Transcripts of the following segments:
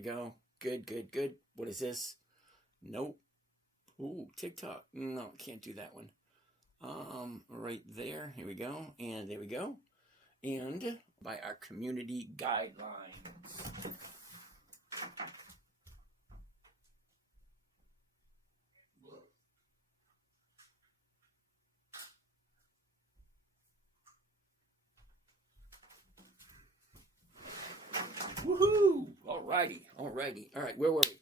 we go. Good, good, good. What is this? Nope. Ooh, TikTok. No, can't do that one. Right there. Here we go. And there we go. And by our community guidelines. Woohoo! Alrighty. All right, where were we?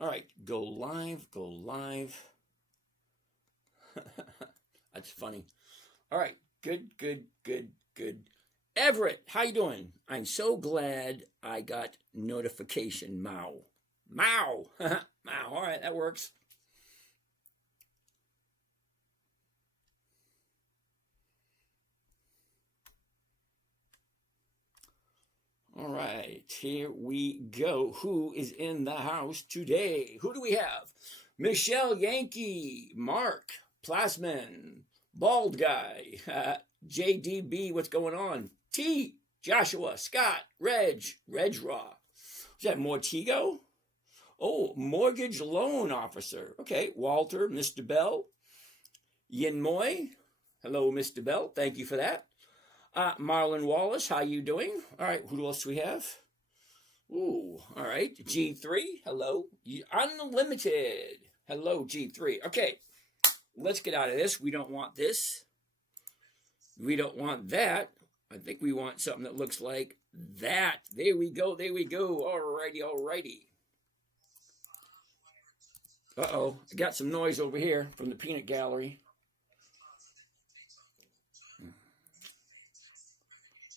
All right, go live. That's funny. All right, good. Everett, how you doing? I'm so glad I got notification. Mao. Mao. All right, that works. All right, here we go. Who is in the house today? Who do we have? Michelle Yankee, Mark, Plasman, Bald Guy, JDB, what's going on? T, Joshua, Scott, Raw. Is that Mortigo? Oh, Mortgage Loan Officer. Okay, Walter, Mr. Bell, Yin Moy. Hello, Mr. Bell. Thank you for that. Marlon Wallace, how you doing? All right, who else do we have? Ooh, all right. G3, hello. Unlimited. Hello, G3. Okay, let's get out of this. We don't want this. We don't want that. I think we want something that looks like that. There we go. Alrighty. Uh-oh, I got some noise over here from the peanut gallery.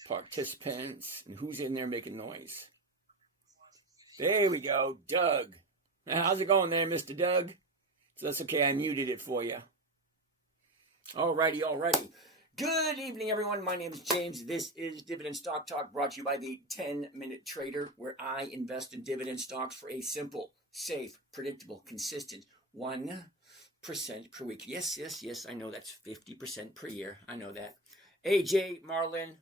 Participants, and who's in there making noise? There we go, Doug. How's it going there, Mr. Doug? So that's okay, I muted it for you. Alrighty. Good evening, everyone. My name is James. This is Dividend Stock Talk, brought to you by the 10-Minute Trader, where I invest in dividend stocks for a simple, safe, predictable, consistent 1% per week. Yes, I know that's 50% per year. I know that. AJ, Marlon,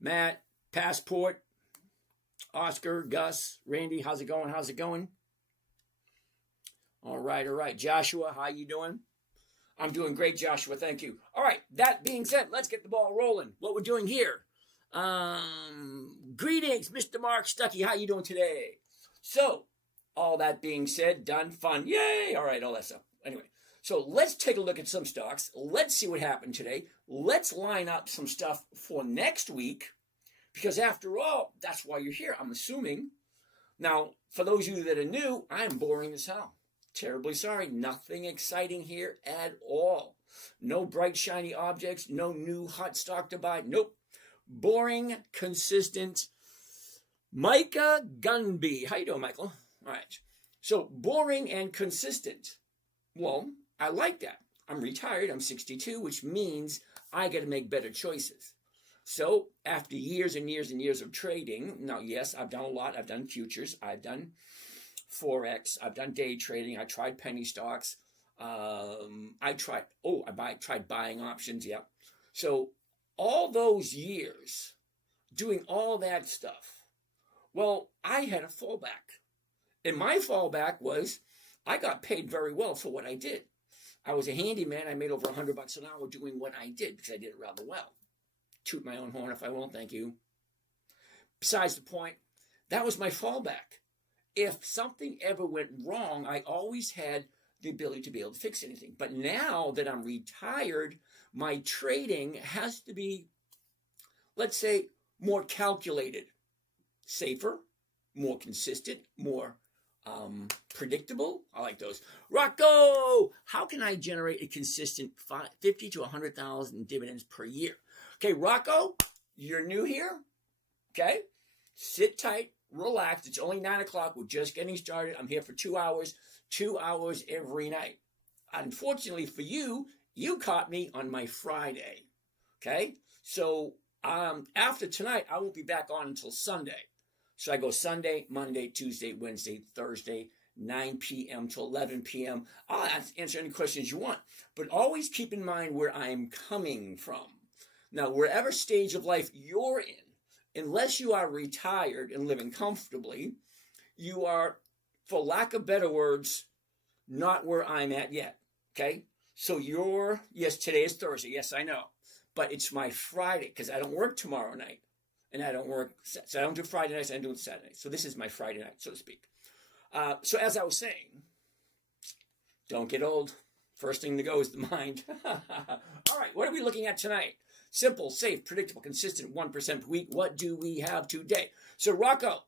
Matt, Passport, Oscar, Gus, Randy, how's it going? All right. Joshua, how you doing? I'm doing great, Joshua. Thank you. All right. That being said, let's get the ball rolling. What we're doing here. Greetings, Mr. Mark Stuckey. How you doing today? So, all that being said, done, fun. Yay. All right, all that stuff. Anyway, so let's take a look at some stocks. Let's see what happened today. Let's line up some stuff for next week, because after all, that's why you're here, I'm assuming. Now, for those of you that are new, I'm boring as hell. Terribly sorry. Nothing exciting here at all. No bright, shiny objects. No new hot stock to buy. Nope. Boring, consistent. Micah Gunby. How you doing, Michael? All right. So, boring and consistent. Well, I like that. I'm retired. I'm 62, which means I got to make better choices. So, after years and years of trading, now, yes, I've done a lot. I've done futures. I've done Forex. I've done day trading. I tried penny stocks. I tried buying options. Yeah. So, all those years doing all that stuff, well, I had a fallback. And my fallback was I got paid very well for what I did. I was a handyman. I made over $100 an hour doing what I did because I did it rather well. Toot my own horn if I won't, thank you. Besides the point, that was my fallback. If something ever went wrong, I always had the ability to be able to fix anything. But now that I'm retired, my trading has to be, let's say, more calculated, safer, more consistent, more predictable. I like those. Rocco, how can I generate a consistent 50 to 100,000 dividends per year? Okay, Rocco, you're new here. Okay, sit tight, relax. It's only 9 o'clock. We're just getting started. I'm here for 2 hours every night. Unfortunately for you, you caught me on my Friday. Okay, so after tonight, I won't be back on until Sunday. So I go Sunday, Monday, Tuesday, Wednesday, Thursday, 9 p.m. to 11 p.m. I'll answer any questions you want. But always keep in mind where I'm coming from. Now, wherever stage of life you're in, unless you are retired and living comfortably, you are, for lack of better words, not where I'm at yet. Okay? So yes, today is Thursday. Yes, I know. But it's my Friday because I don't work tomorrow night. And I don't work, so I don't do Friday nights, I don't do Saturday nights. So this is my Friday night, so to speak. So as I was saying, don't get old. First thing to go is the mind. All right, what are we looking at tonight? Simple, safe, predictable, consistent, 1% per week. What do we have today? So Rocco,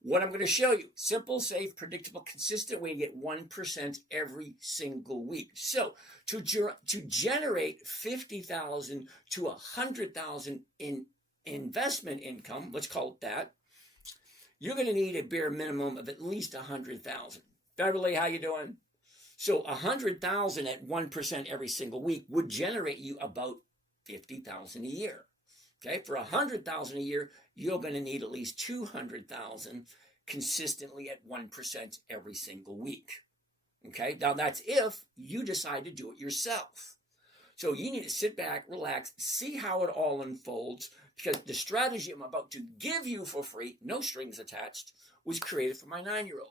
what I'm going to show you, simple, safe, predictable, consistent, we get 1% every single week. So to generate 50,000 to 100,000 in investment income, let's call it that, you're going to need a bare minimum of at least 100,000. Beverly, how you doing? So 100,000 at 1% every single week would generate you about 50,000 a year. Okay, for 100,000 a year, you're going to need at least 200,000 consistently at 1% every single week. Okay, now that's if you decide to do it yourself. So you need to sit back, relax, see how it all unfolds, because the strategy I'm about to give you for free, no strings attached, was created for my 9-year-old.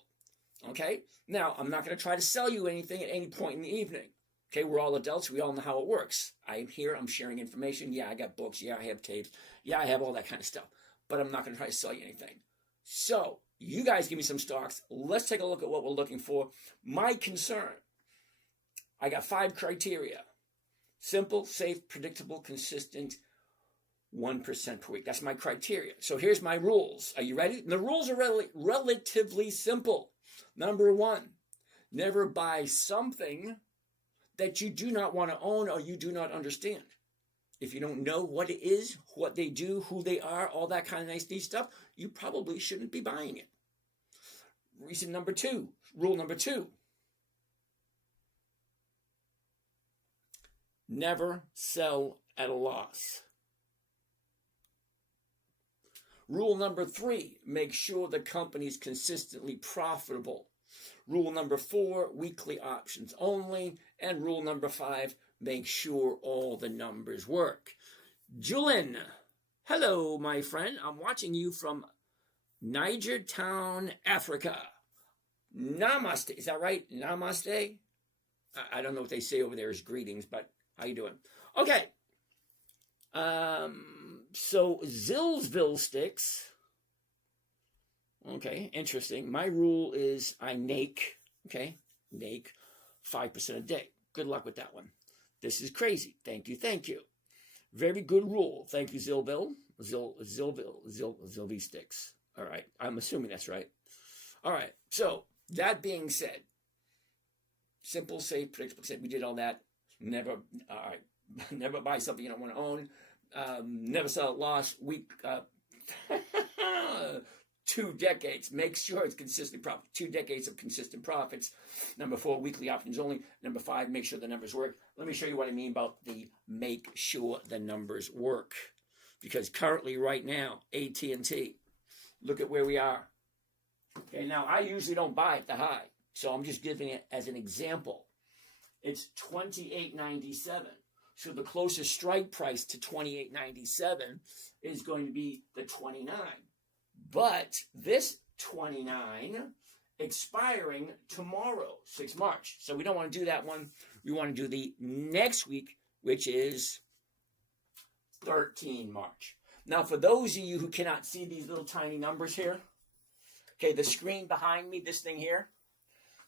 Okay? Now, I'm not going to try to sell you anything at any point in the evening. Okay, we're all adults. We all know how it works. I'm here. I'm sharing information. Yeah, I got books. Yeah, I have tapes. Yeah, I have all that kind of stuff. But I'm not going to try to sell you anything. So, you guys give me some stocks. Let's take a look at what we're looking for. My concern, I got 5 criteria. Simple, safe, predictable, consistent, 1% per week. That's my criteria. So here's my rules. Are you ready? And the rules are relatively simple. Number 1, never buy something that you do not want to own or you do not understand. If you don't know what it is, what they do, who they are, all that kind of nice, neat stuff, you probably shouldn't be buying it. Rule number two, never sell at a loss. Rule number 3, make sure the company is consistently profitable. Rule number 4, weekly options only. And rule number 5, make sure all the numbers work. Julian, hello, my friend. I'm watching you from Niger Town, Africa. Namaste. Is that right? Namaste? I don't know what they say over there as greetings, but how you doing? Okay. So Zillsville sticks. Okay, interesting. My rule is I nake 5% a day. Good luck with that one. This is crazy. Thank you. Very good rule. Thank you, Zillville sticks. All right, I'm assuming that's right. All right, so that being said, simple, safe, predictable, safe. We did all that. Never buy something you don't want to own. Never sell at loss. 2 decades. Make sure it's consistent profit. 2 decades of consistent profits. Number 4, weekly options only. Number 5, make sure the numbers work. Let me show you what I mean about the make sure the numbers work. Because currently, right now, AT&T, look at where we are. Okay, now I usually don't buy at the high, so I'm just giving it as an example. It's $28.97. So the closest strike price to $28.97 is going to be the 29. But this 29 expiring tomorrow, 6 March. So we don't want to do that one. We want to do the next week, which is 13 March. Now, for those of you who cannot see these little tiny numbers here, okay, the screen behind me, this thing here,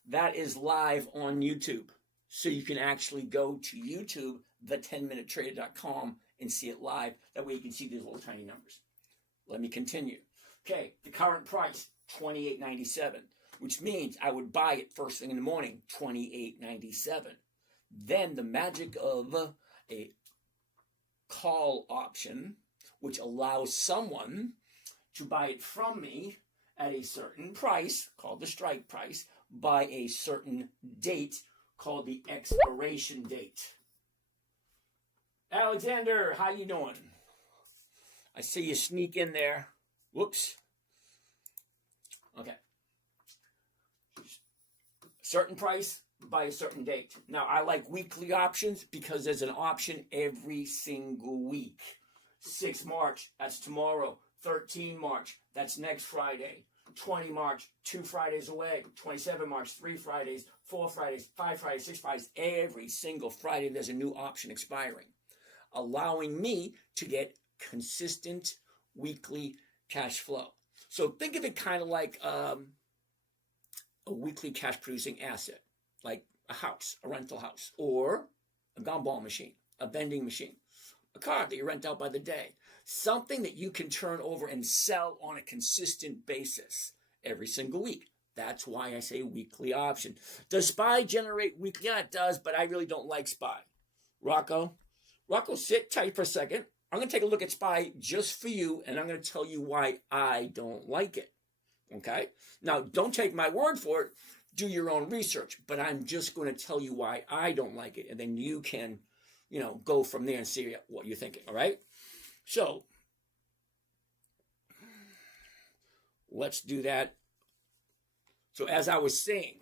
that is live on YouTube. So you can actually go to YouTube, the10minutetrader.com, and see it live. That way you can see these little tiny numbers. Let me continue. Okay, the current price, $28.97, which means I would buy it first thing in the morning, $28.97. Then the magic of a call option, which allows someone to buy it from me at a certain price, called the strike price, by a certain date, called the expiration date. Alexander, how you doing? I see you sneak in there. Whoops. Okay. Certain price by a certain date. Now, I like weekly options because there's an option every single week. 6 March, that's tomorrow. 13 March, that's next Friday. 20 March, 2 Fridays away. 27 March, 3 Fridays, 4 Fridays, 5 Fridays, 6 Fridays. Every single Friday, there's a new option expiring, allowing me to get consistent weekly cash flow. So think of it kind of like a weekly cash producing asset, like a house, a rental house, or a gumball machine, a vending machine, a car that you rent out by the day, something that you can turn over and sell on a consistent basis every single week. That's why I say weekly option. Does SPY generate weekly? Yeah, it does, but I really don't like SPY. Rocco, sit tight for a second. I'm going to take a look at SPY just for you, and I'm going to tell you why I don't like it. Okay? Now, don't take my word for it. Do your own research, but I'm just going to tell you why I don't like it, and then you can, go from there and see what you're thinking, all right? So, let's do that. So, as I was saying,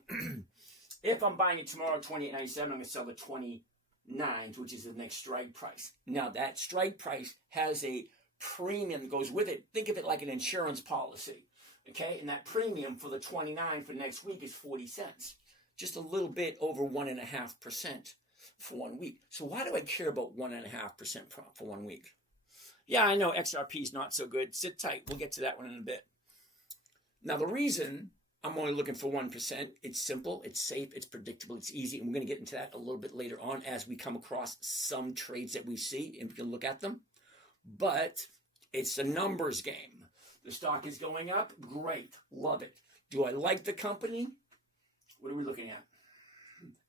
if I'm buying it tomorrow, $28.97, I'm going to sell the 29th, which is the next strike price. Now, that strike price has a premium that goes with it. Think of it like an insurance policy. Okay, and that premium for the 29 for next week is 40 cents. Just a little bit over 1.5% for 1 week. So why do I care about 1.5% for 1 week? Yeah, I know XRP is not so good. Sit tight. We'll get to that one in a bit. Now, the reason I'm only looking for 1%, it's simple, it's safe, it's predictable, it's easy. And we're going to get into that a little bit later on as we come across some trades that we see and we can look at them. But it's a numbers game. The stock is going up. Great. Love it. Do I like the company? What are we looking at?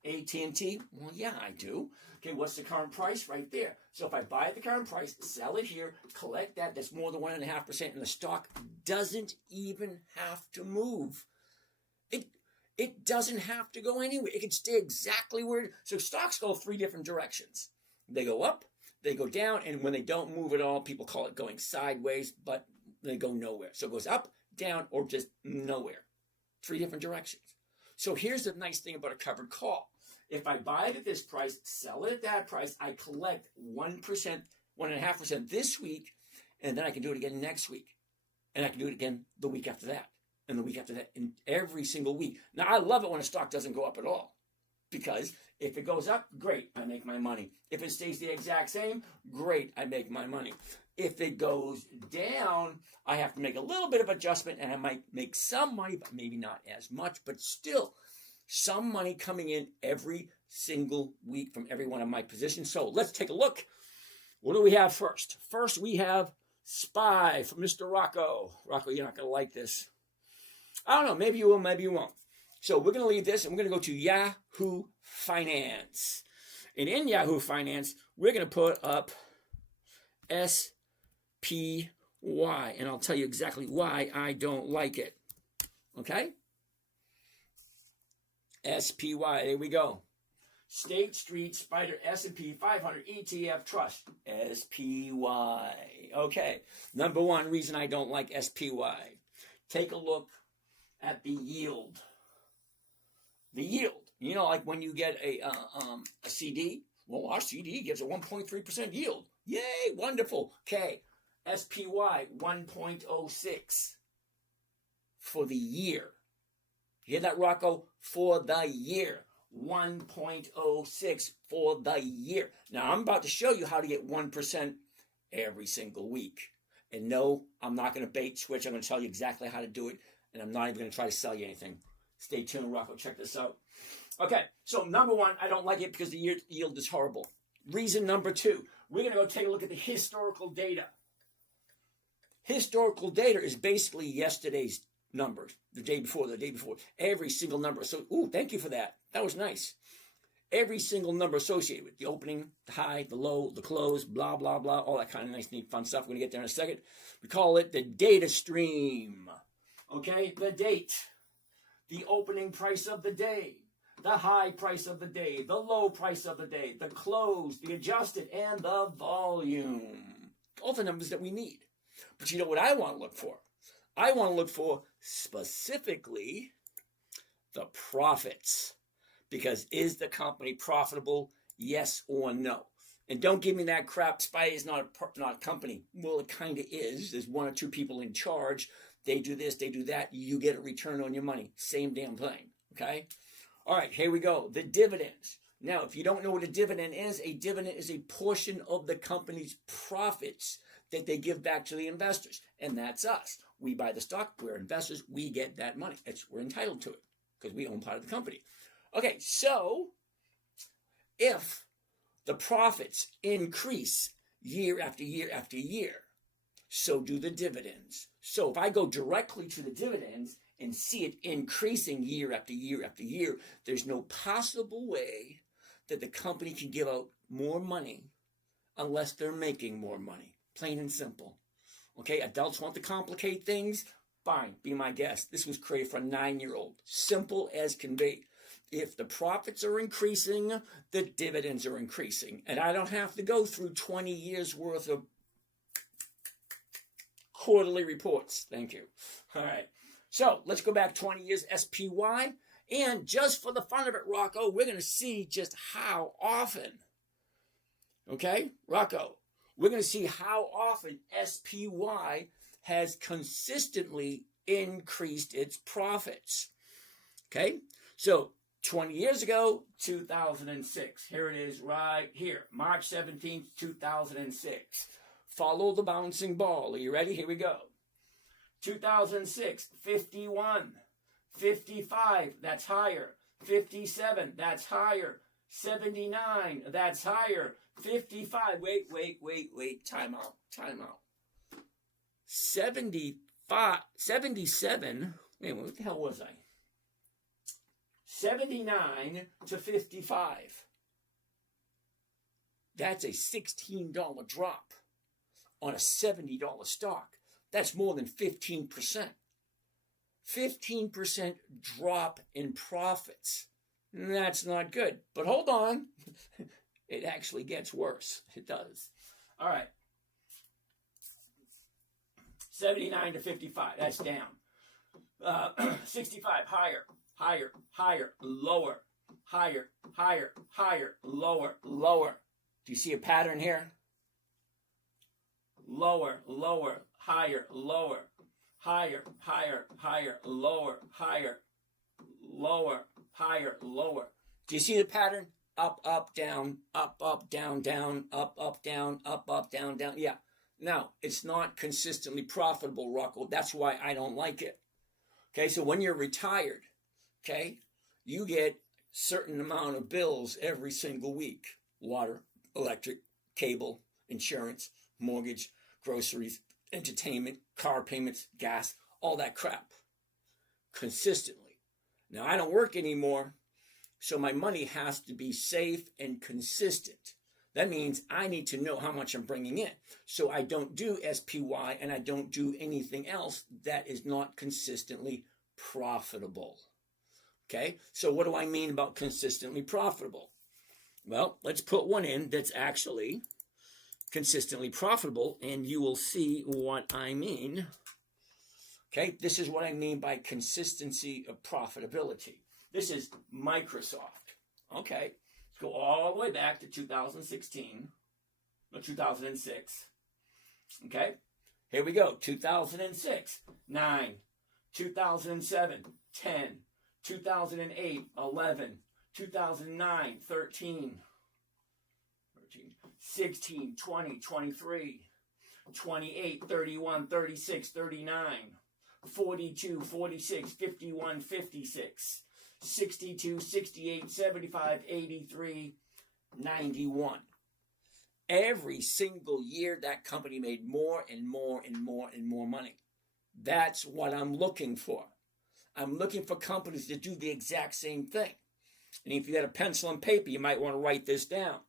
AT&T? Well, yeah, I do. Okay, what's the current price? Right there. So if I buy at the current price, sell it here, collect that, that's more than 1.5%, and the stock doesn't even have to move. It doesn't have to go anywhere. It can stay exactly where it is. So stocks go 3 different directions. They go up, they go down, and when they don't move at all, people call it going sideways, but they go nowhere. So it goes up, down, or just nowhere. 3 different directions. So here's the nice thing about a covered call. If I buy it at this price, sell it at that price, I collect 1%, 1.5% this week, and then I can do it again next week. And I can do it again the week after that, and the week after that, and every single week. Now, I love it when a stock doesn't go up at all. Because if it goes up, great, I make my money. If it stays the exact same, great, I make my money. If it goes down, I have to make a little bit of adjustment, and I might make some money, but maybe not as much, but still some money coming in every single week from every one of my positions. So let's take a look. What do we have first? First, we have SPY from Mr. Rocco. Rocco, you're not going to like this. I don't know. Maybe you will, maybe you won't. So we're going to leave this, and we're going to go to Yahoo Finance. And in Yahoo Finance, we're going to put up SPY, and I'll tell you exactly why I don't like it. Okay? SPY, there we go. State Street Spider S&P 500 ETF Trust, SPY. Okay, number one reason I don't like SPY. Take a look at the yield. The yield. You know, like when you get a CD. Well, our CD gives a 1.3% yield. Yay, wonderful. Okay, SPY 1.06 for the year. You hear that, Rocco? For the year. 1.06 for the year. Now, I'm about to show you how to get 1% every single week. And no, I'm not going to bait switch. I'm going to tell you exactly how to do it. And I'm not even going to try to sell you anything. Stay tuned, Rocco. Check this out. Okay, so number one, I don't like it because the yield is horrible. Reason number two, we're going to go take a look at the historical data. Historical data is basically yesterday's numbers, the day before, every single number. So, thank you for that. That was nice. Every single number associated with the opening, the high, the low, the close, blah, blah, blah, all that kind of nice, neat, fun stuff. We're going to get there in a second. We call it the data stream. Okay, the date, the opening price of the day, the high price of the day, the low price of the day, the close, the adjusted, and the volume. All the numbers that we need. But you know what I want to look for? I want to look for specifically the profits. Because is the company profitable? Yes or no? And don't give me that crap. SPY is not a company. Well, it kind of is. There's one or two people in charge. they do this, they do that, you get a return on your money. Same damn thing, okay? All right, here we go, the dividends. Now, if you don't know what a dividend is a portion of the company's profits that they give back to the investors, and that's us. We buy the stock, we're investors, we get that money. We're entitled to it because we own part of the company. Okay, so if the profits increase year after year after year, so do the dividends. So if I go directly to the dividends and see it increasing year after year after year, there's no possible way that the company can give out more money unless they're making more money. Plain and simple. Okay, adults want to complicate things? Fine, be my guest. This was created for a 9-year-old. Simple as can be. If the profits are increasing, the dividends are increasing. And I don't have to go through 20 years worth of quarterly reports. Thank you. All right. So let's go back 20 years SPY. And just for the fun of it, Rocco, we're going to see just how often. Okay, Rocco, we're going to see how often SPY has consistently increased its profits. Okay, so 20 years ago, 2006. Here it is right here, March 17th, 2006. Follow the bouncing ball. Are you ready? Here we go. 2006, 51. 55, that's higher. 57, that's higher. 79, that's higher. 55, wait, time out. 77, wait, what the hell was I? 79 to 55. That's a $16 drop on a $70 stock. That's more than 15%. 15% drop in profits. That's not good. But hold on. It actually gets worse. It does. All right. 79 to 55. That's down. 65. Higher. Lower. Higher. Lower. Do you see a pattern here? Lower. Higher. Lower. Higher, lower, lower. Do you see the pattern? Up, down, down, down, up, down, down. Yeah. Now, it's not consistently profitable, Rocco. That's why I don't like it. Okay, so when you're retired, okay, you get certain amount of bills every single week. Water, electric, cable, insurance, mortgage, groceries, entertainment, car payments, gas, all that crap. Consistently. Now, I don't work anymore, so my money has to be safe and consistent. That means I need to know how much I'm bringing in. So I don't do SPY and I don't do anything else that is not consistently profitable. Okay, so what do I mean about consistently profitable? Well, let's put one in that's actually consistently profitable, and you will see what I mean. Okay, this is what I mean by consistency of profitability. This is Microsoft. Okay, let's go all the way back to 2016, or 2006. Okay, here we go. 2006, 9, 2007, 10, 2008, 11, 2009, 13, 16, 20, 23, 28, 31, 36, 39, 42, 46, 51, 56, 62, 68, 75, 83, 91. Every single year, that company made more and more money. That's what I'm looking for. I'm looking for companies that do the exact same thing. And if you got a pencil and paper, you might want to write this down.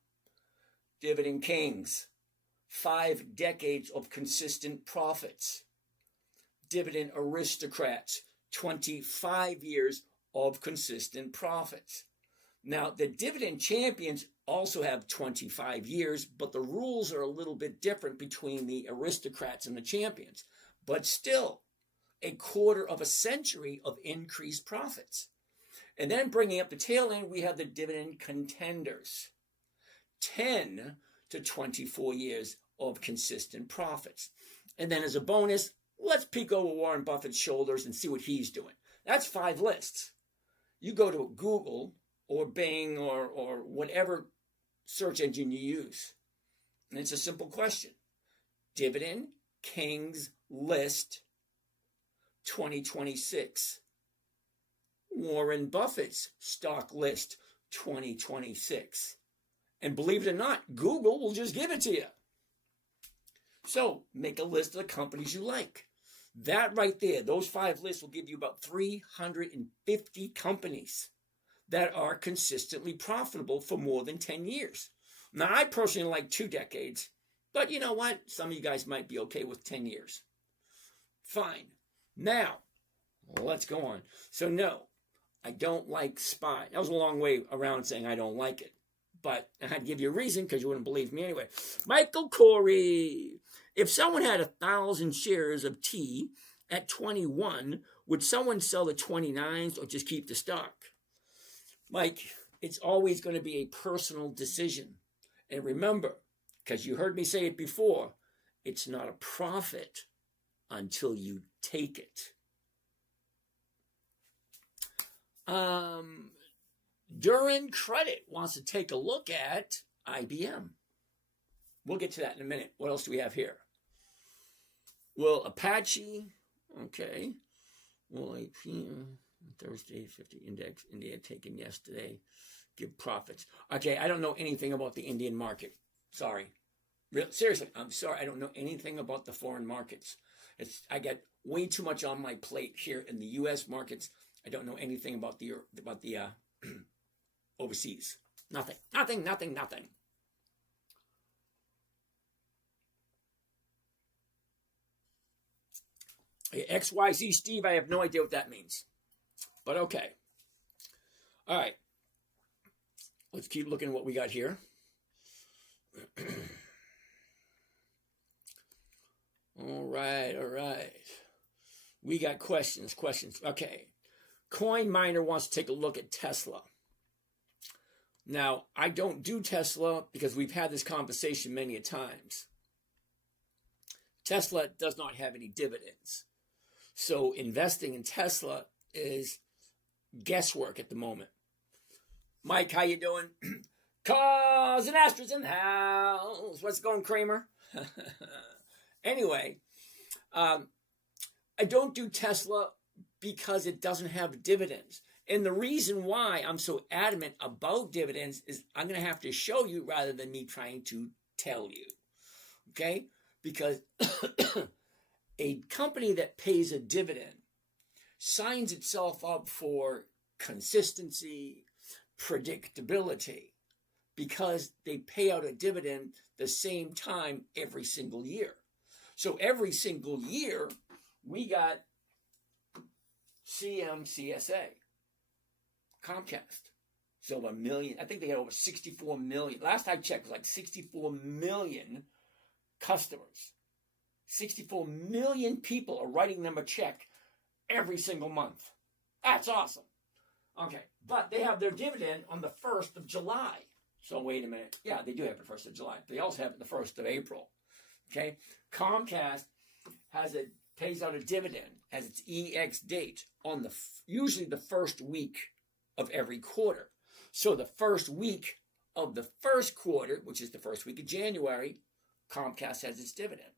Dividend Kings, 5 decades of consistent profits. Dividend Aristocrats, 25 years of consistent profits. Now, the Dividend Champions also have 25 years, but the rules are a little bit different between the Aristocrats and the Champions. But still, a quarter of a century of increased profits. And then bringing up the tail end, we have the Dividend Contenders. 10 to 24 years of consistent profits. And then as a bonus, Let's peek over Warren Buffett's shoulders and see what he's doing. That's 5 lists. You go to Google or Bing or whatever search engine you use, and it's a simple question. Dividend Kings List 2026. Warren Buffett's stock list 2026. And believe it or not, Google will just give it to you. So make a list of the companies you like. That right there, those 5 lists will give you about 350 companies that are consistently profitable for more than 10 years. Now, I personally like 2 decades, but you know what? Some of you guys might be okay with 10 years. Fine. Now, let's go on. So no, I don't like SPY. That was a long way around saying I don't like it. But I had to give you a reason because you wouldn't believe me anyway. Michael Corey. If someone had 1,000 shares of T at 21, would someone sell the 29s or just keep the stock? Mike, it's always going to be a personal decision. And remember, because you heard me say it before, it's not a profit until you take it. Duran Credit wants to take a look at IBM. We'll get to that in a minute. What else do we have here? Well, Apache, okay. Well, AP, Thursday, 50 index, India taken yesterday, give profits. Okay, I don't know anything about the Indian market. Sorry. Seriously, I'm sorry. I don't know anything about the foreign markets. I got way too much on my plate here in the U.S. markets. I don't know anything about the overseas. Nothing. XYZ Steve, I have no idea what that means. But okay. All right. Let's keep looking at what we got here. All right. We got questions. Okay. Coin Miner wants to take a look at Tesla. Now, I don't do Tesla because we've had this conversation many a times. Tesla does not have any dividends. So investing in Tesla is guesswork at the moment. Mike, how you doing? Cause and Astros in the house. What's going, Kramer? Anyway, I don't do Tesla because it doesn't have dividends. And the reason why I'm so adamant about dividends is I'm going to have to show you rather than me trying to tell you. Okay? Because a company that pays a dividend signs itself up for consistency, predictability, because they pay out a dividend the same time every single year. So every single year, we got CMCSA, Comcast. So $1 million, I think they had over 64 million. Last I checked, it was like 64 million customers. 64 million people are writing them a check every single month. That's awesome. Okay, but they have their dividend on the 1st of July. So wait a minute. Yeah, they do have it the 1st of July. They also have it the 1st of April. Okay, Comcast pays out a dividend as its EX date on usually the first week of every quarter. So the first week of the first quarter, which is the first week of January, Comcast has its dividend.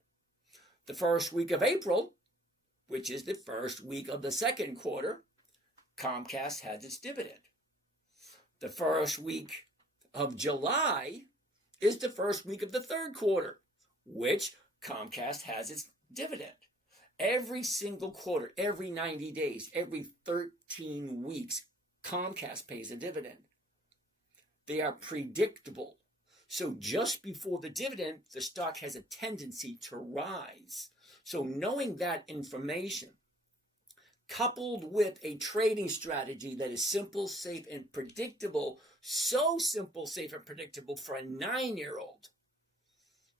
The first week of April, which is the first week of the second quarter, Comcast has its dividend. The first week of July is the first week of the third quarter, which Comcast has its dividend. Every single quarter, every 90 days, every 13 weeks, Comcast pays a dividend. They are predictable. So just before the dividend, the stock has a tendency to rise. So knowing that information, coupled with a trading strategy that is simple, safe, and predictable, so simple, safe, and predictable for a 9-year-old.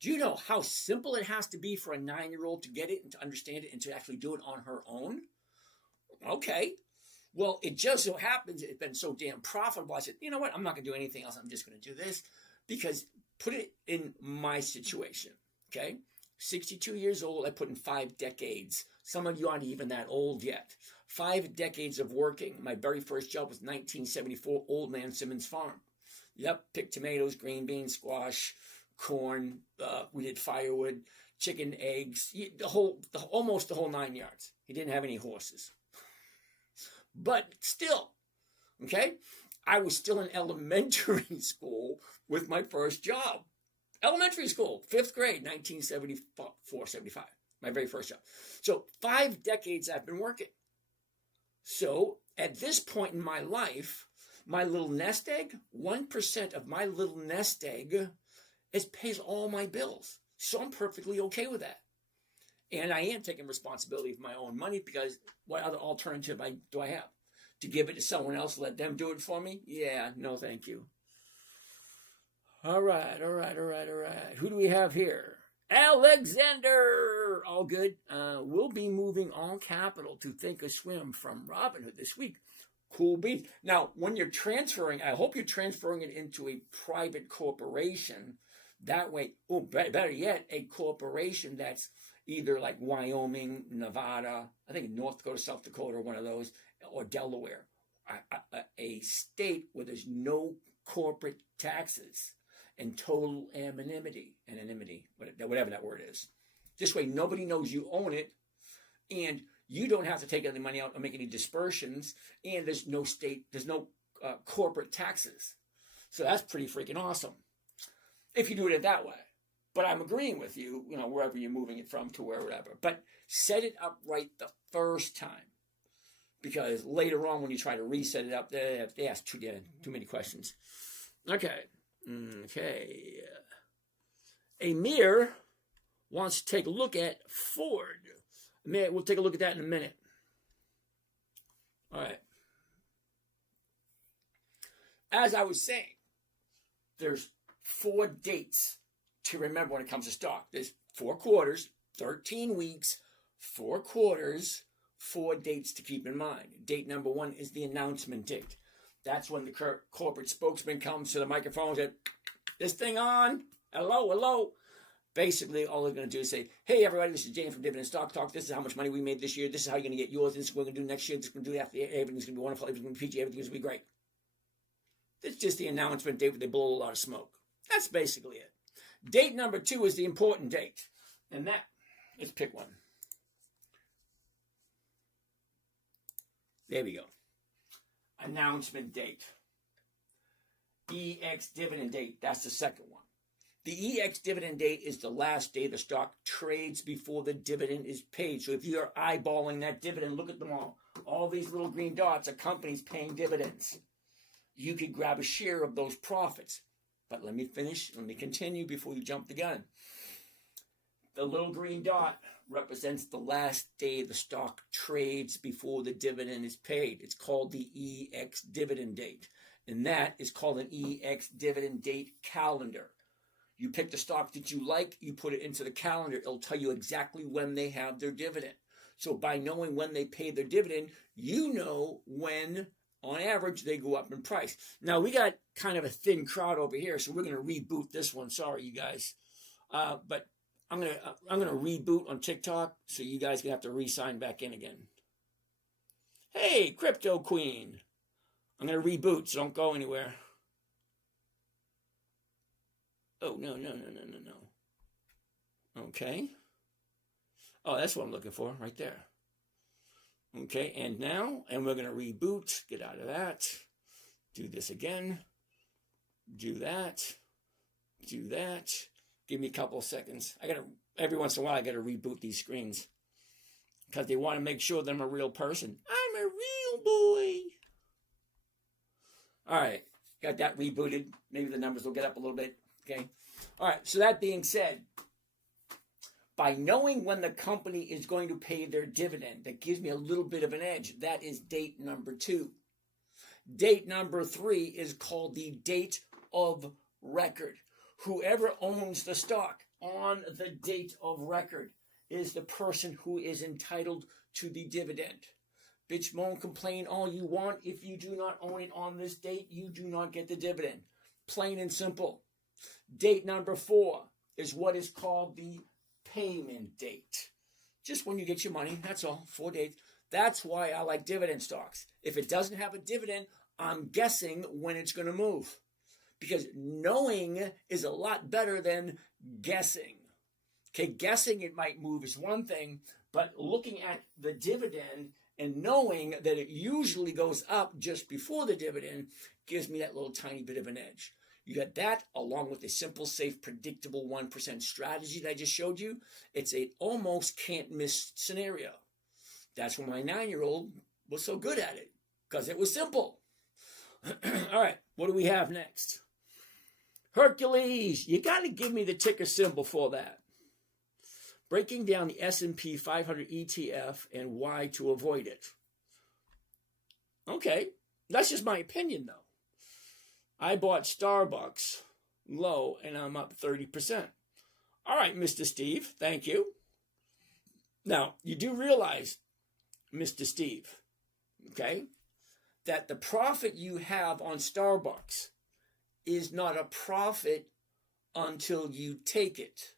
Do you know how simple it has to be for a 9-year-old to get it and to understand it and to actually do it on her own? Okay. Well, it just so happens it's been so damn profitable. I said, you know what? I'm not going to do anything else. I'm just going to do this because put it in my situation. Okay. 62 years old. I put in 5 decades. Some of you aren't even that old yet. 5 decades of working. My very first job was 1974, Old Man Simmons Farm. Yep, picked tomatoes, green beans, squash, corn. We did firewood, chicken, eggs, almost the whole 9 yards. He didn't have any horses. But still, okay, I was still in elementary school with my first job. Elementary school, 5th grade, 1974, 75, my very first job. So 5 decades I've been working. So at this point in my life, my little nest egg, 1% of my little nest egg pays all my bills. So I'm perfectly okay with that. And I am taking responsibility for my own money, because what other alternative do I have? To give it to someone else, let them do it for me? Yeah, no thank you. All right. Who do we have here? Alexander! All good. We'll be moving all capital to Thinkorswim from Robinhood this week. Cool beans. Now, when you're transferring, I hope you're transferring it into a private corporation. That way, better yet, a corporation that's either like Wyoming, Nevada, I think North Dakota, South Dakota, or one of those, or Delaware. A state where there's no corporate taxes and total anonymity, whatever that word is. This way, nobody knows you own it, and you don't have to take any money out or make any dispersions, and there's no corporate taxes. So that's pretty freaking awesome, if you do it that way. But I'm agreeing with you, wherever you're moving it from to wherever. But set it up right the first time, because later on when you try to reset it up, they ask too many questions. Okay. Amir wants to take a look at Ford. We'll take a look at that in a minute. All right. As I was saying, there's 4 dates to remember when it comes to stock. There's 4 quarters, 13 weeks, 4 quarters, 4 dates to keep in mind. Date number 1 is the announcement date. That's when the corporate spokesman comes to the microphone and says, "This thing on? Hello." Basically, all they're going to do is say, "Hey, everybody, this is James from Dividend Stock Talk. This is how much money we made this year. This is how you're going to get yours. This is what we're going to do next year. This is what we're going to do after. Everything's going to be wonderful. Everything's going to be peachy. Everything's going to be great." It's just the announcement date where they blow a lot of smoke. That's basically it. Date number 2 is the important date. And let's pick one. There we go. Announcement date. EX dividend date. That's the second one. The EX dividend date is the last day the stock trades before the dividend is paid. So if you are eyeballing that dividend, look at them all. All these little green dots are companies paying dividends. You could grab a share of those profits. But let me continue before you jump the gun. The little green dot represents the last day the stock trades before the dividend is paid. It's called the EX dividend date. And that is called an EX dividend date calendar. You pick the stock that you like, you put it into the calendar. It'll tell you exactly when they have their dividend. So by knowing when they pay their dividend, you know when, on average, they go up in price. Now, we got kind of a thin crowd over here, so we're going to reboot this one. Sorry, you guys. But I'm gonna reboot on TikTok, so you guys can have to re-sign back in again. Hey, Crypto Queen. I'm gonna reboot, so don't go anywhere. Oh, no. Okay. Oh, that's what I'm looking for, right there. Okay, and we're gonna reboot. Get out of that. Do this again. Do that. Give me a couple of seconds. Every once in a while, I gotta reboot these screens, because they want to make sure that I'm a real person. I'm a real boy. All right, got that rebooted. Maybe the numbers will get up a little bit. Okay. All right. So that being said, by knowing when the company is going to pay their dividend, that gives me a little bit of an edge. That is date number 2. Date number 3 is called the date of record. Whoever owns the stock on the date of record is the person who is entitled to the dividend. Bitch, moan, complain all you want. If you do not own it on this date, you do not get the dividend. Plain and simple. Date number 4 is what is called the payment date. Just when you get your money, that's all, 4 days. That's why I like dividend stocks. If it doesn't have a dividend, I'm guessing when it's going to move. Because knowing is a lot better than guessing. Okay, guessing it might move is one thing, but looking at the dividend and knowing that it usually goes up just before the dividend gives me that little tiny bit of an edge. You got that along with a simple, safe, predictable 1% strategy that I just showed you. It's an almost can't miss scenario. That's why my 9-year-old was so good at it, because it was simple. All right, what do we have next? Hercules, you got to give me the ticker symbol for that. Breaking down the S&P 500 ETF and why to avoid it. Okay, that's just my opinion, though. I bought Starbucks low, and I'm up 30%. All right, Mr. Steve, thank you. Now, you do realize, Mr. Steve, okay, that the profit you have on Starbucks is not a profit until you take it.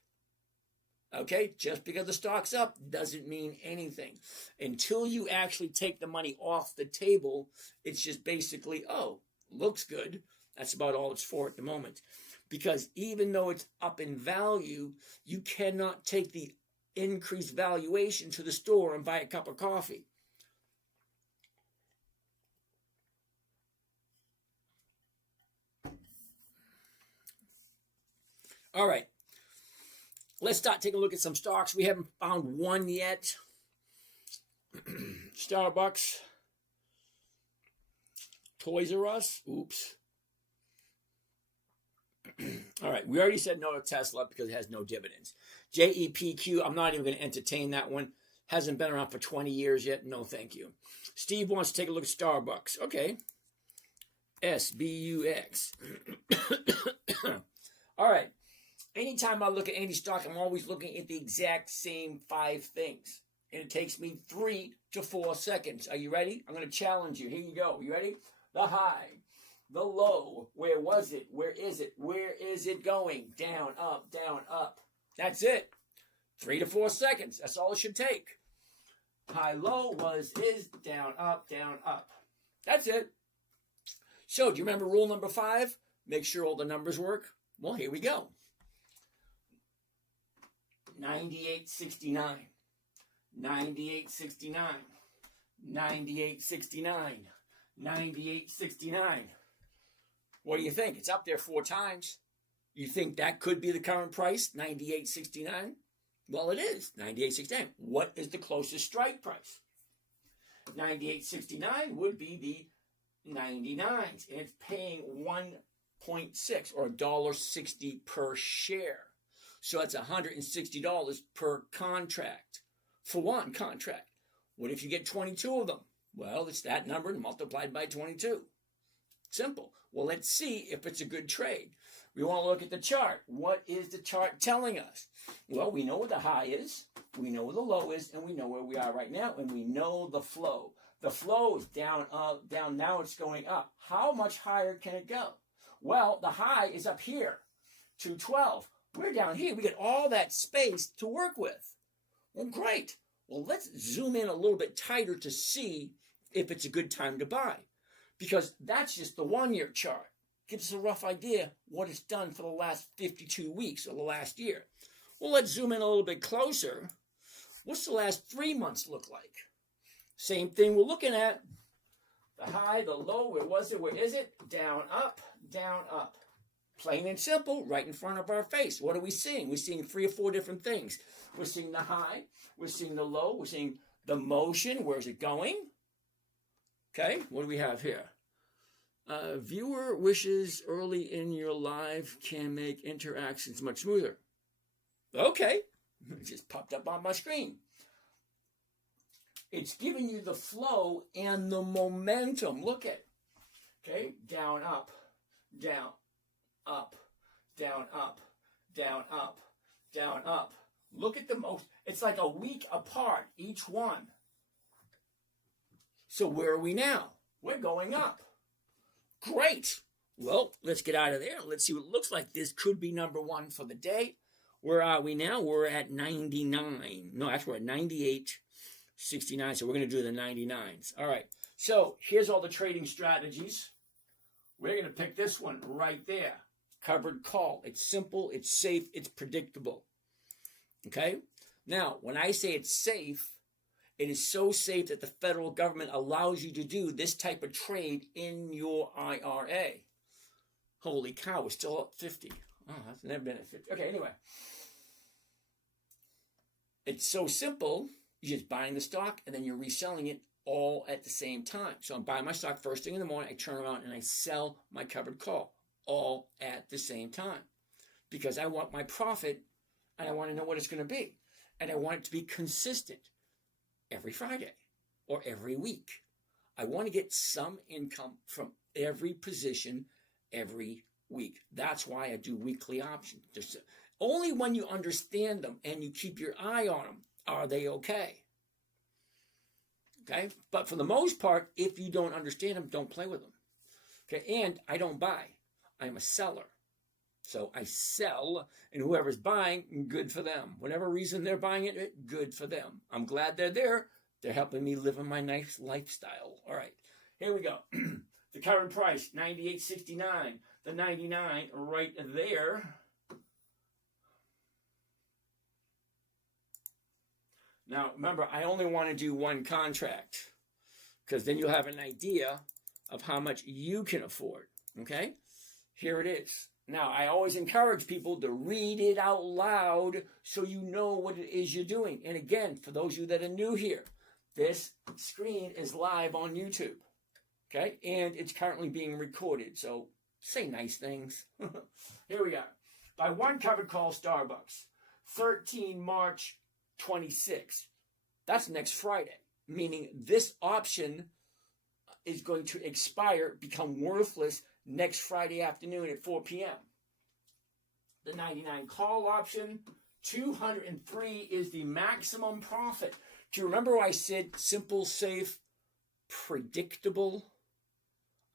Okay, just because the stock's up doesn't mean anything. Until you actually take the money off the table, it's just basically, oh, looks good. That's about all it's for at the moment. Because even though it's up in value, you cannot take the increased valuation to the store and buy a cup of coffee. All right. Let's start taking a look at some stocks. We haven't found one yet. Starbucks. Toys R Us. Oops. All right. We already said no to Tesla because it has no dividends. JEPQ, I'm not even going to entertain that one. Hasn't been around for 20 years yet. No, thank you. Steve wants to take a look at Starbucks. Okay. SBUX. All right. Anytime I look at any stock, I'm always looking at the exact same 5 things. And it takes me 3 to 4 seconds. Are you ready? I'm going to challenge you. Here you go. You ready? The high, the low. Where was it? Where is it? Where is it going? Down, up, down, up. That's it. 3 to 4 seconds. That's all it should take. High, low, was, is, down, up, down, up. That's it. So, do you remember rule number 5? Make sure all the numbers work. Well, here we go. 98.69, 98.69, 98.69, 98.69. What do you think? It's up there 4 times. You think that could be the current price, 98.69? Well, it is, 98.69. What is the closest strike price? 98.69 would be the 99s, and it's paying 1.6 or $1.60 per share. So that's $160 per contract for one contract. What if you get 22 of them? Well, it's that number multiplied by 22. Simple. Well, let's see if it's a good trade. We want to look at the chart. What is the chart telling us? Well, we know where the high is, we know where the low is, and we know where we are right now, and we know the flow. The flow is down, up, down. Now it's going up. How much higher can it go? Well, the high is up here, 212. We're down here. We get all that space to work with. Well, great. Well, let's zoom in a little bit tighter to see if it's a good time to buy. Because that's just the 1-year chart. Gives us a rough idea what it's done for the last 52 weeks or the last year. Well, let's zoom in a little bit closer. What's the last 3 months look like? Same thing we're looking at. The high, the low, where was it? Where is it? Down, up, down, up. Plain and simple, right in front of our face. What are we seeing? We're seeing 3 or 4 different things. We're seeing the high, we're seeing the low, we're seeing the motion. Where's it going? Okay, what do we have here? Viewer wishes early in your live can make interactions much smoother. Okay, it just popped up on my screen. It's giving you the flow and the momentum. Look at it. Okay, down, up, down, up, down, up, down, up, down, up. Look at the most. It's like a week apart, each one. So where are we now? We're going up. Great. Well, let's get out of there. Let's see what it looks like. This could be number 1 for the day, Where are we now? We're at 99. No, actually, we're at 98.69. So we're going to do the 99s. All right. So here's all the trading strategies. We're going to pick this one right there. Covered call. It's simple. It's safe. It's predictable. Okay? Now, when I say it's safe, it is so safe that the federal government allows you to do this type of trade in your IRA. Holy cow, we're still at 50. Oh, that's never been at 50. Okay, anyway. It's so simple. You're just buying the stock and then you're reselling it all at the same time. So I'm buying my stock first thing in the morning. I turn around and I sell my covered call all at the same time. Because I want my profit and I want to know what it's going to be. And I want it to be consistent every Friday or every week. I want to get some income from every position every week. That's why I do weekly options. Just only when you understand them and you keep your eye on them are they okay. Okay? But for the most part, if you don't understand them, don't play with them. Okay? And I don't buy. I'm a seller. So I sell, and whoever's buying, good for them. Whatever reason they're buying it, good for them. I'm glad they're there. They're helping me live my nice lifestyle. All right, here we go. The current price, $98.69. The 99 right there. Now, remember, I only want to do one contract because then you'll have an idea of how much you can afford. Okay? Here it is. Now, I always encourage people to read it out loud so you know what it is you're doing. And again, for those of you that are new here, this screen is live on YouTube. Okay? And it's currently being recorded. So say nice things. Here we are. By one covered call, Starbucks. 13 March 26. That's next Friday. Meaning this option is going to expire, become worthless next Friday afternoon at 4 p.m. The 99 call option, 203 is the maximum profit. Do you remember I said simple, safe, predictable?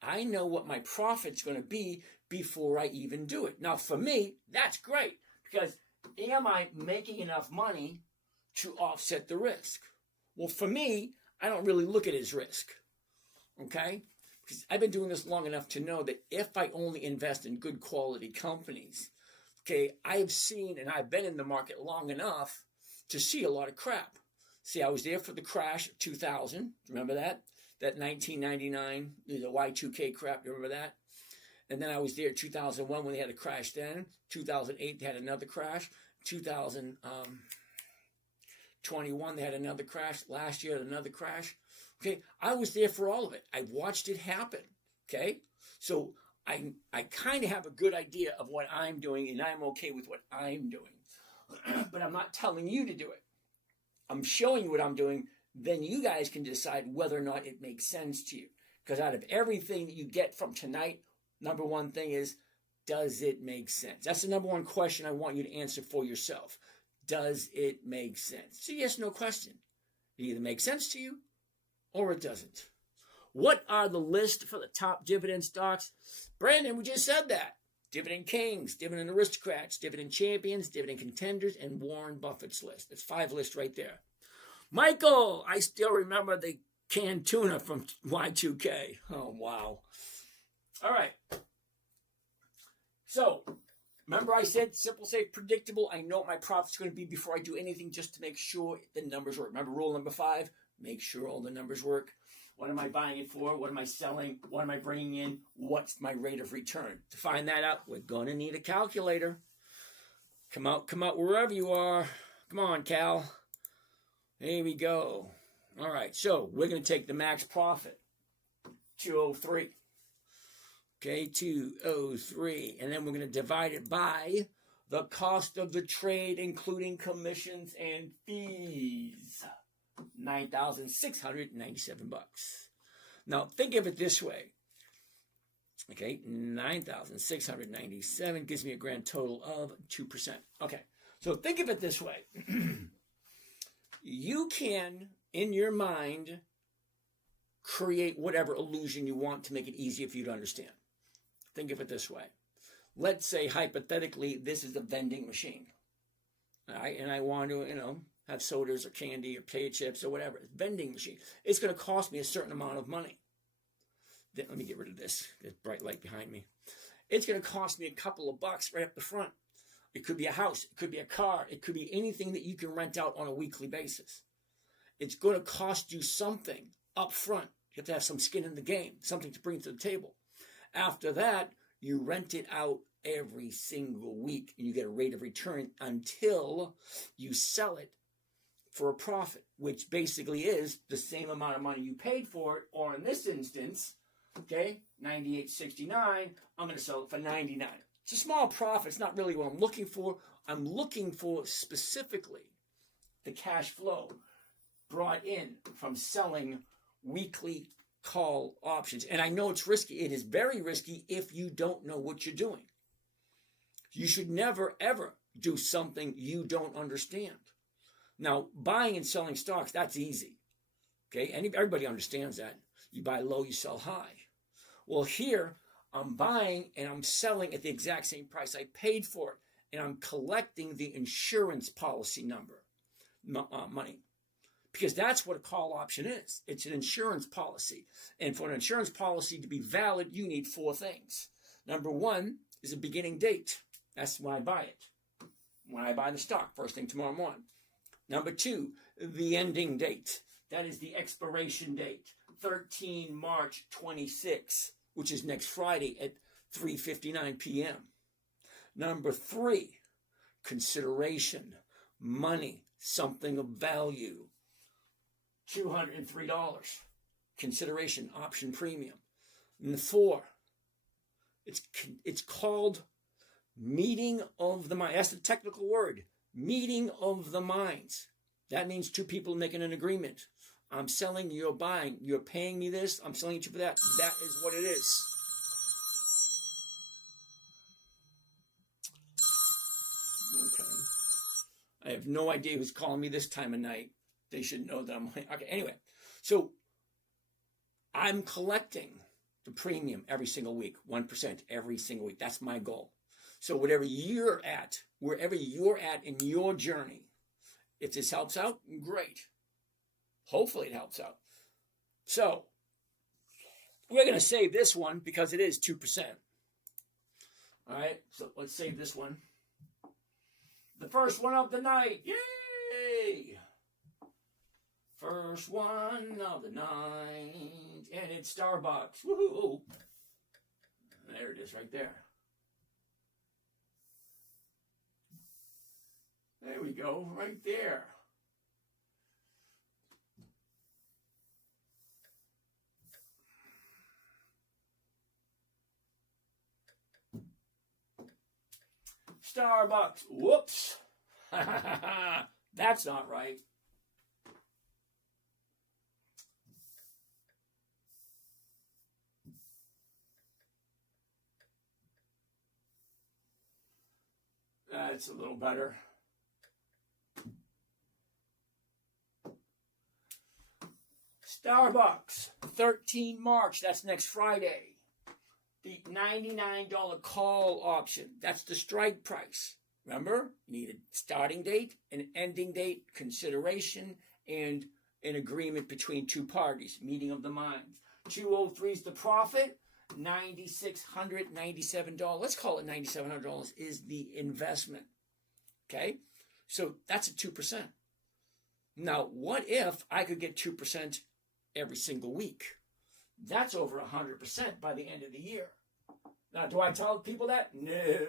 I know what my profit's going to be before I even do it. Now, for me, that's great because am I making enough money to offset the risk? Well, for me, I don't really look at it as risk. Okay? Because I've been doing this long enough to know that if I only invest in good quality companies, okay, I've seen and I've been in the market long enough to see a lot of crap. See, I was there for the crash of 2000. Remember that? That 1999, the Y2K crap. You remember that? And then I was there in 2001 when they had a crash then. 2008, they had another crash. 2021, they had another crash. Last year, another crash. Okay, I was there for all of it. I watched it happen. Okay, so I kind of have a good idea of what I'm doing, and I'm okay with what I'm doing. But I'm not telling you to do it. I'm showing you what I'm doing. Then you guys can decide whether or not it makes sense to you. Because out of everything that you get from tonight, number one thing is, does it make sense? That's the number one question I want you to answer for yourself. Does it make sense? It's a yes, no question. It either makes sense to you or it doesn't. What are the list for the top dividend stocks? Brandon, we just said that. Dividend Kings, Dividend Aristocrats, Dividend Champions, Dividend Contenders, and Warren Buffett's list. That's 5 lists right there. Michael, I still remember the canned tuna from Y2K. Oh, wow. All right. So, remember I said simple, safe, predictable. I know what my profit's going to be before I do anything just to make sure the numbers work. Remember rule number 5? Make sure all the numbers work. What am I buying it for? What am I selling? What am I bringing in? What's my rate of return? To find that out, we're going to need a calculator. Come out wherever you are. Come on, Cal. Here we go. All right, so we're going to take the max profit, 203. Okay, 203. And then we're going to divide it by the cost of the trade, including commissions and fees. $9,697. Now, think of it this way. Okay, 9,697 gives me a grand total of 2%. Okay, so think of it this way. You can, in your mind, create whatever illusion you want to make it easier for you to understand. Think of it this way. Let's say, hypothetically, this is a vending machine. all right, and I want to, have sodas or candy or potato chips or whatever, vending machine, it's going to cost me a certain amount of money. Then, let me get rid of this bright light behind me. It's going to cost me a couple of bucks right up the front. It could be a house. It could be a car. It could be anything that you can rent out on a weekly basis. It's going to cost you something up front. You have to have some skin in the game, something to bring to the table. After that, you rent it out every single week, and you get a rate of return until you sell it for a profit, which basically is the same amount of money you paid for it, or in this instance, okay, $98.69, I'm going to sell it for $99. It's a small profit. It's not really what I'm looking for. I'm looking for specifically the cash flow brought in from selling weekly call options. And I know it's risky. It is very risky if you don't know what you're doing. You should never, ever do something you don't understand. Now, buying and selling stocks, that's easy. Okay, everybody understands that. You buy low, you sell high. Well, here, I'm buying and I'm selling at the exact same price I paid for it. And I'm collecting the insurance policy number, money. Because that's what a call option is. It's an insurance policy. And for an insurance policy to be valid, you need 4 things. Number 1 is a beginning date. That's when I buy it. When I buy the stock, first thing tomorrow morning. Number 2, the ending date. That is the expiration date, 13 March 26, which is next Friday at 3:59 p.m. Number 3, consideration, money, something of value, $203, consideration, option premium. And 4, it's called meeting of the mind. That's the technical word. Meeting of the minds. That means 2 people making an agreement. I'm selling, you're buying. You're paying me this, I'm selling it you for that. That is what it is. Okay. I have no idea who's calling me this time of night. They should know that I'm... Okay, anyway. So, I'm collecting the premium every single week. 1% every single week. That's my goal. So whatever you're at, wherever you're at in your journey, if this helps out, great. Hopefully it helps out. So we're going to save this one because it is 2%. All right, so let's save this one. The first one of the night. Yay! First one of the night. And it's Starbucks. Woohoo! There it is right there. There we go, right there. Starbucks. Whoops. That's not right. That's a little better. Starbucks, 13 March, that's next Friday. The $99 call option, that's the strike price. Remember, you need a starting date, an ending date, consideration, and an agreement between 2 parties, meeting of the minds. 203 is the profit, $9,697. Let's call it $9,700 is the investment. Okay, so that's a 2%. Now, what if I could get 2% every single week? That's over 100% by the end of the year. Now, do I tell people that? No.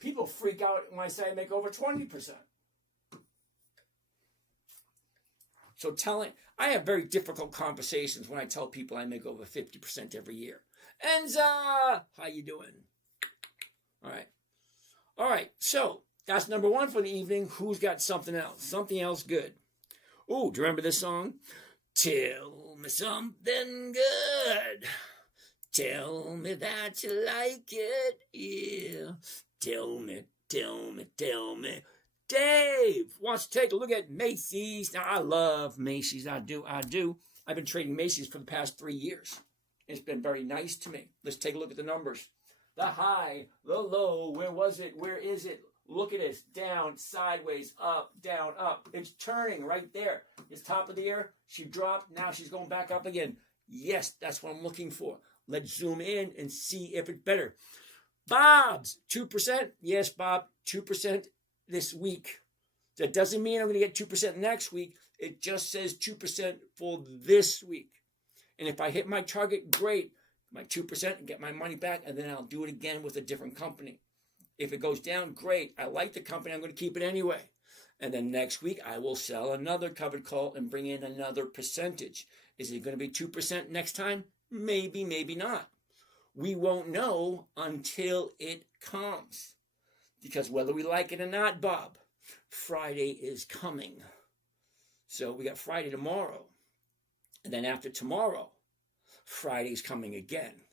People freak out when I say I make over 20%. So I have very difficult conversations when I tell people I make over 50% every year. Enza, how you doing? All right, so that's number 1 for the evening. Who's got something else? Something else good. Oh, do you remember this song? Tell me something good. Tell me that you like it, yeah. Tell me. Dave wants to take a look at Macy's. Now, I love Macy's. I do. I've been trading Macy's for the past 3 years. It's been very nice to me. Let's take a look at the numbers. The high, the low, where was it? Where is it? Look at this. Down, sideways, up, down, up. It's turning right there. It's top of the air. She dropped. Now she's going back up again. Yes, that's what I'm looking for. Let's zoom in and see if it's better. Bob's 2%. Yes, Bob, 2% this week. That doesn't mean I'm going to get 2% next week. It just says 2% for this week. And if I hit my target, great. My 2% and get my money back, and then I'll do it again with a different company. If it goes down, great. I like the company. I'm going to keep it anyway. And then next week, I will sell another covered call and bring in another percentage. Is it going to be 2% next time? Maybe, maybe not. We won't know until it comes. Because whether we like it or not, Bob, Friday is coming. So we got Friday tomorrow. And then after tomorrow, Friday's coming again.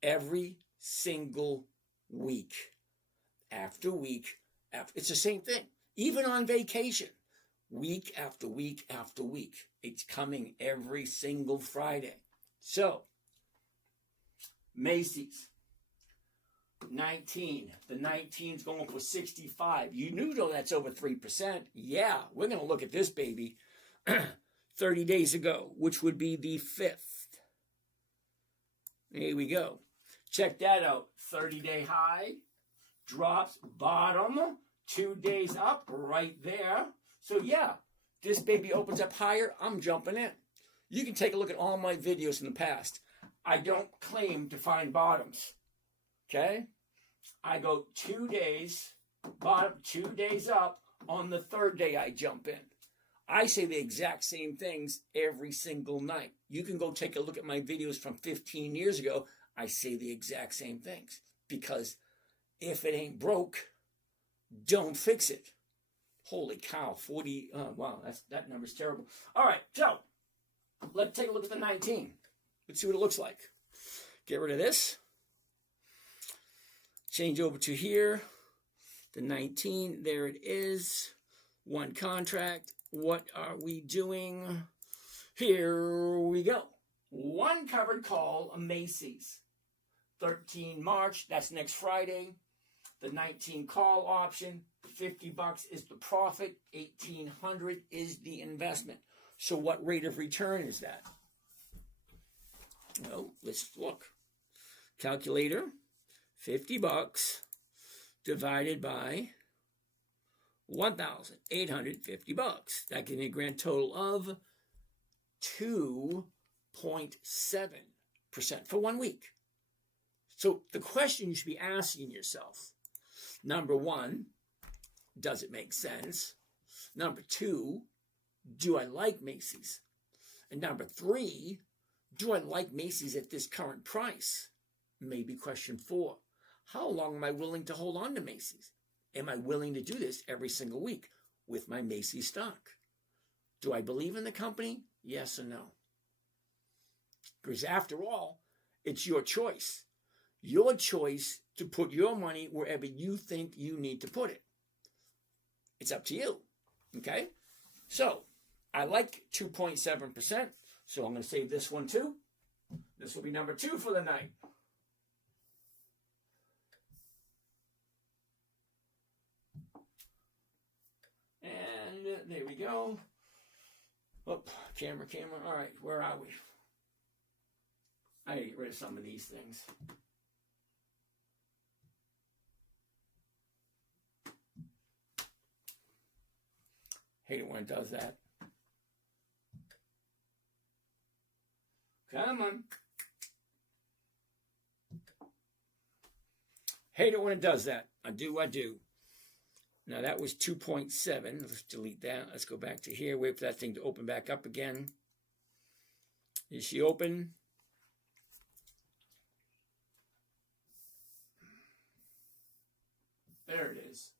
Every single week. After week, it's the same thing. Even on vacation, week after week after week, it's coming every single Friday. So, Macy's, 19. The 19's going for 65. You knew though that's over 3%. Yeah, we're going to look at this baby 30 days ago, which would be the 5th. Here we go. Check that out. 30-day high. Drops bottom, 2 days up right there. So yeah, this baby opens up higher, I'm jumping in. You can take a look at all my videos in the past. I don't claim to find bottoms, okay? I go 2 days, bottom, 2 days up. On the 3rd day, I jump in. I say the exact same things every single night. You can go take a look at my videos from 15 years ago. I say the exact same things because if it ain't broke, don't fix it. Holy cow, 40, wow, that number's terrible. All right, so let's take a look at the 19. Let's see what it looks like. Get rid of this. Change over to here. The 19, there it is. One contract. What are we doing? Here we go. One covered call, a Macy's. 13 March, that's next Friday. The 19 call option, $50 is the profit, $1,800 is the investment. So what rate of return is that? Well, let's look. Calculator, $50 divided by 1,850 bucks. That gives me a grand total of 2.7% for 1 week. So the question you should be asking yourself, number one, does it make sense? Number two, do I like Macy's? And number three, do I like Macy's at this current price? Maybe question four, how long am I willing to hold on to Macy's? Am I willing to do this every single week with my Macy's stock? Do I believe in the company? Yes or no? Because after all, it's your choice. Your choice to put your money wherever you think you need to put it. It's up to you. Okay? So, I like 2.7%. So I'm going to save this one too. This will be number 2 for the night. And there we go. Oh, camera. All right, where are we? I gotta get rid of some of these things. Hate it when it does that. Come on. Hate it when it does that. I do. Now that was 2.7. Let's delete that. Let's go back to here. Wait for that thing to open back up again. Is she open? There it is.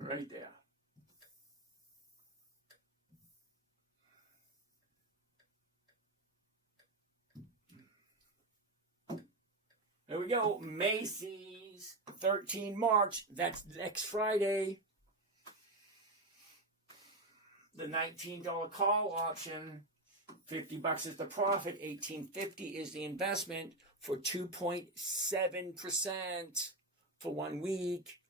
Right there. There we go. Macy's, 13 March. That's next Friday. The $19 call option. $50 is the profit. $1,850 is the investment for 2.7% for 1 week.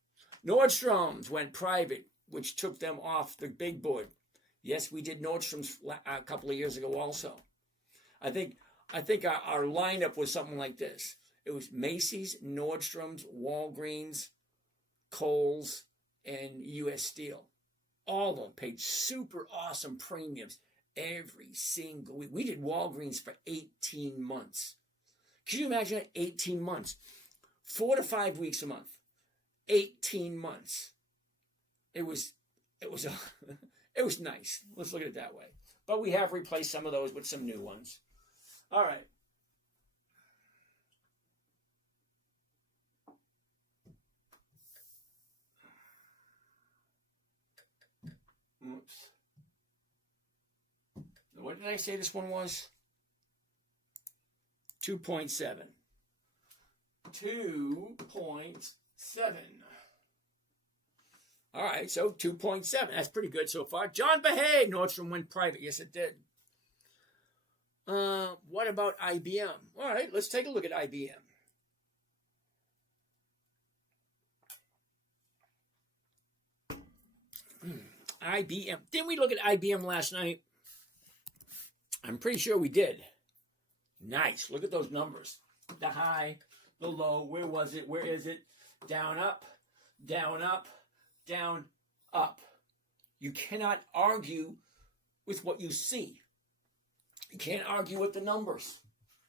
Nordstrom's went private, which took them off the big board. Yes, we did Nordstrom's a couple of years ago also. I think our lineup was something like this. It was Macy's, Nordstrom's, Walgreens, Kohl's, and U.S. Steel. All of them paid super awesome premiums every single week. We did Walgreens for 18 months. Can you imagine that? 18 months. 4 to 5 weeks a month. 18 months. It was it was nice. Let's look at it that way. But we have replaced some of those with some new ones. All right. Oops. What did I say this one was? 2.7. 2.7. All right, so 2.7. That's pretty good so far. John Behay, Nordstrom went private. Yes, it did. What about IBM? All right, let's take a look at IBM. IBM. Didn't we look at IBM last night? I'm pretty sure we did. Nice. Look at those numbers. The high, the low. Where was it? Where is it? Down, up, down, up, down, up. You cannot argue with what you see. You can't argue with the numbers.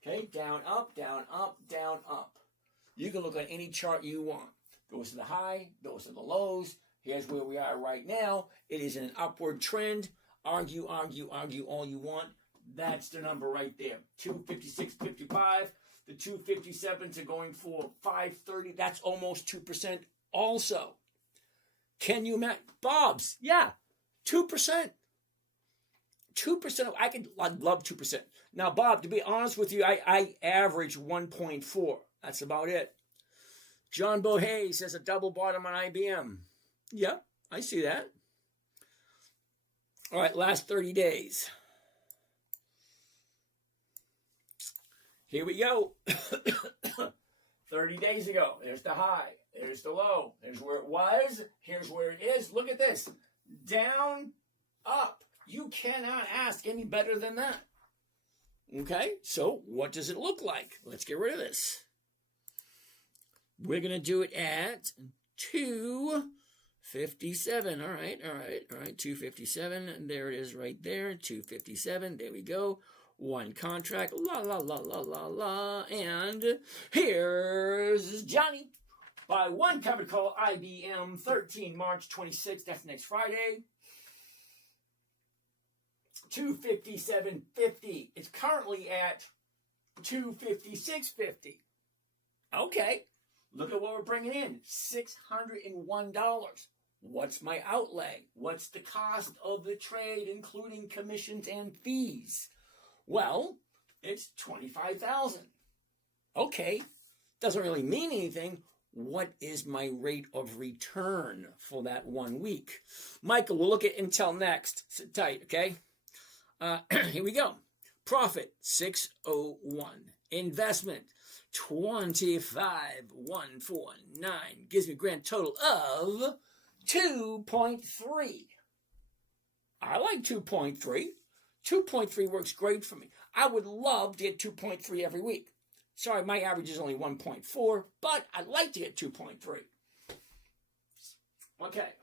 Okay? Down, up, down, up, down, up. You can look at any chart you want. Those are the high. Those are the lows. Here's where we are right now. It is in an upward trend. Argue, argue, argue all you want. That's the number right there. 256.55. The 257s are going for 530. That's almost 2% also. Can you imagine? Bob's, yeah, 2%. 2%. I'd love 2%. Now, Bob, to be honest with you, I average 1.4. That's about it. John Bohay says a double bottom on IBM. Yeah, I see that. All right, last 30 days. Here we go. 30 days ago. There's the high. There's the low. There's where it was. Here's where it is. Look at this. Down, up. You cannot ask any better than that. Okay, so what does it look like? Let's get rid of this. We're going to do it at 257. All right. 257. And there it is right there. 257. There we go. One contract. La, la, la, la, la, la. And here's Johnny. By one covered call, IBM, 13 March 26th. That's next Friday. 257.50. It's currently at 256.50. Okay. Look at what we're bringing in. $601. What's my outlay? What's the cost of the trade, including commissions and fees? Well, it's $25,000. Okay. Doesn't really mean anything. What is my rate of return for that 1 week? Michael, we'll look at Intel next. Sit tight, okay? Here we go. Profit, 601. Investment, 25,149. Gives me a grand total of 2.3. I like 2.3. 2.3 works great for me. I would love to get 2.3 every week. Sorry, my average is only 1.4, but I'd like to get 2.3. Okay.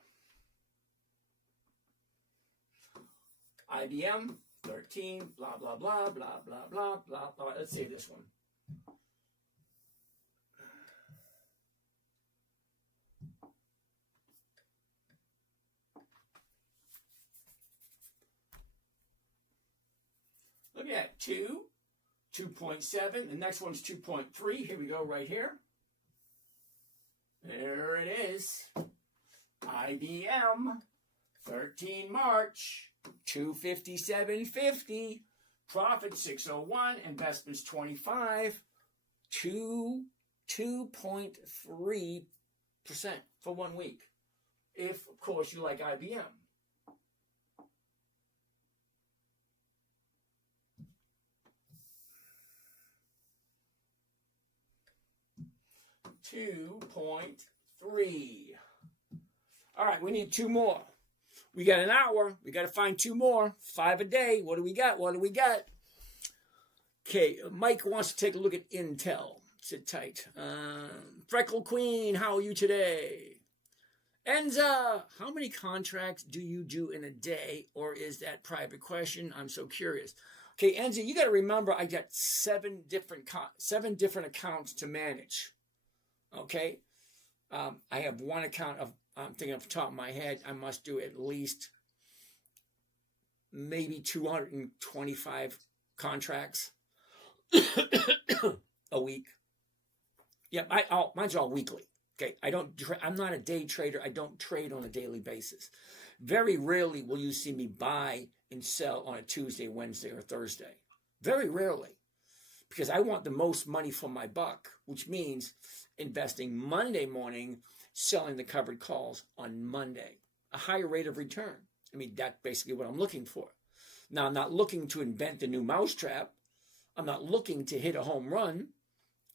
IBM, 13, blah, blah, blah, blah, blah, blah, blah, blah. Let's save this one. Look at 2.7. The next one's 2.3. Here we go right here. There it is. IBM, 13 March, 257.50. Profit 601. Investments 25. 2.3% for 1 week. If, of course, you like IBM. $2.3. All right, we need 2 more. We got an hour. We got to find 2 more. 5 a day. What do we got? What do we got? Okay, Mike wants to take a look at Intel. Sit tight. Freckle Queen, how are you today? Enza, how many contracts do you do in a day? Or is that private question? I'm so curious. Okay, Enza, you got to remember I got 7 different accounts to manage. Okay? I have one account of, I'm thinking off the top of my head, I must do at least maybe 225 contracts a week. Yeah, mine's all weekly. Okay, I'm not a day trader. I don't trade on a daily basis. Very rarely will you see me buy and sell on a Tuesday, Wednesday, or Thursday. Very rarely. Because I want the most money for my buck, which means investing Monday morning, selling the covered calls on Monday. A higher rate of return. I mean, that's basically what I'm looking for. Now, I'm not looking to invent the new mousetrap. I'm not looking to hit a home run.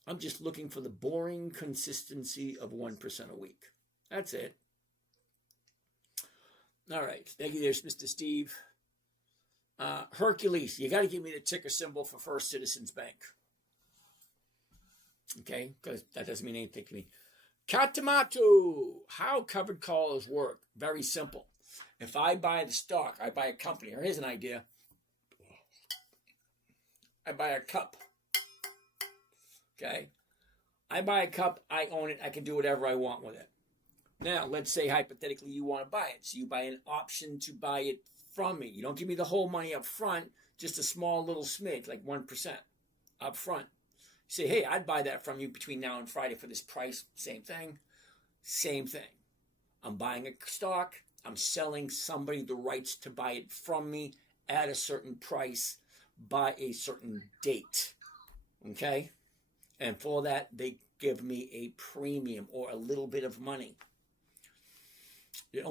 I'm just looking for the boring consistency of 1% a week. That's it. All right. Thank you, there's Mr. Steve. Hercules, you got to give me the ticker symbol for First Citizens Bank. Okay? Because that doesn't mean anything to me. Katamato, how covered calls work? Very simple. If I buy the stock, I buy a company. Or here's an idea. I buy a cup. Okay? I buy a cup, I own it, I can do whatever I want with it. Now, let's say hypothetically you want to buy it. So you buy an option to buy it from me. You don't give me the whole money up front, just a small little smidge, like 1% up front. You say, hey, I'd buy that from you between now and Friday for this price. Same thing. Same thing. I'm buying a stock. I'm selling somebody the rights to buy it from me at a certain price by a certain date. Okay? And for that, they give me a premium or a little bit of money. It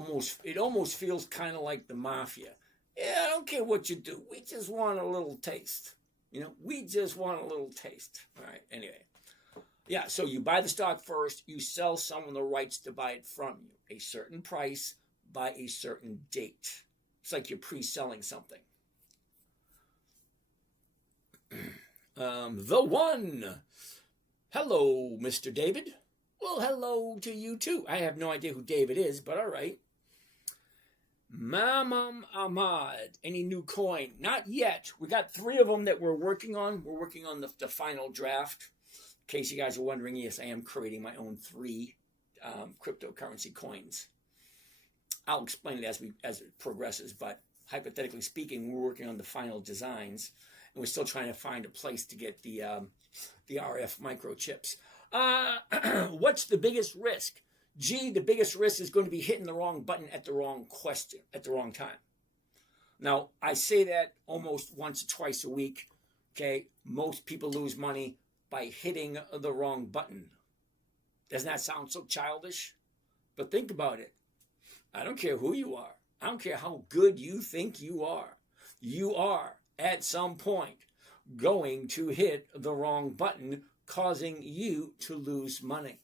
almost feels kind of like the mafia. Yeah, I don't care what you do. We just want a little taste. You know, we just want a little taste. All right, anyway. Yeah, so you buy the stock first. You sell someone the rights to buy it from you. A certain price by a certain date. It's like you're pre-selling something. The one. Hello, Mr. David. Well, hello to you too. I have no idea who David is, but all right. Mamam Ahmad, any new coin? Not yet. We got 3 of them that we're working on. We're working on the final draft. In case you guys are wondering, yes, I am creating my own 3 cryptocurrency coins. I'll explain it as it progresses, but hypothetically speaking, we're working on the final designs, and we're still trying to find a place to get the RF microchips. What's the biggest risk? Gee, the biggest risk is going to be hitting the wrong button at the wrong question at the wrong time. Now, I say that almost once or twice a week. Okay, most people lose money by hitting the wrong button. Doesn't that sound so childish? But think about it. I don't care who you are. I don't care how good you think you are. You are, at some point, going to hit the wrong button, causing you to lose money.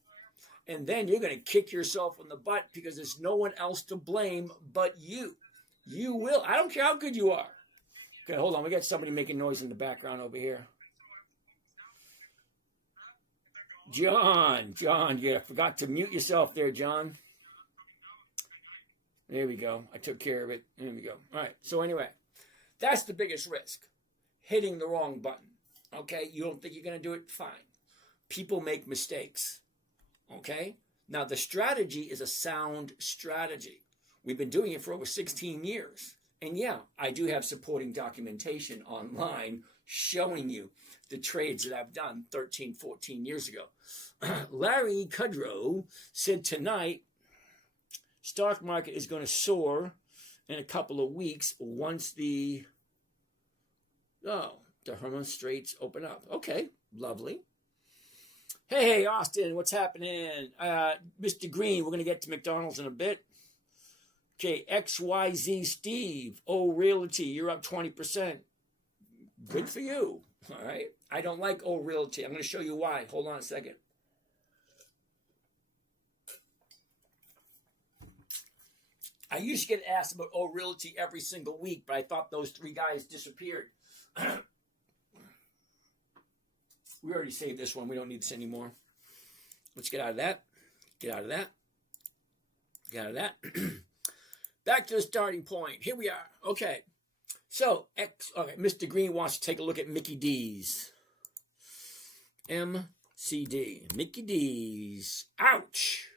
And then you're going to kick yourself in the butt because there's no one else to blame but you. You will. I don't care how good you are. Okay, hold on. We got somebody making noise in the background over here. John, you forgot to mute yourself there, John. There we go. I took care of it. There we go. All right. So anyway, that's the biggest risk. Hitting the wrong button. Okay? You don't think you're going to do it? Fine. People make mistakes. Okay? Now, the strategy is a sound strategy. We've been doing it for over 16 years. And yeah, I do have supporting documentation online showing you the trades that I've done 13, 14 years ago. Larry Kudrow said tonight, stock market is going to soar in a couple of weeks once the Hormuz Straits open up. Okay, lovely. Hey, Austin, what's happening? Mr. Green, we're going to get to McDonald's in a bit. Okay, XYZ Steve, Realty, you're up 20%. Good for you. All right. I don't like Realty. I'm going to show you why. Hold on a second. I used to get asked about Realty every single week, but I thought those 3 guys disappeared. We already saved this one. We don't need this anymore. Let's get out of that. Get out of that. Get out of that. Back to the starting point. Here we are. Okay. So, Mr. Green wants to take a look at Mickey D's. MCD. Mickey D's. Ouch.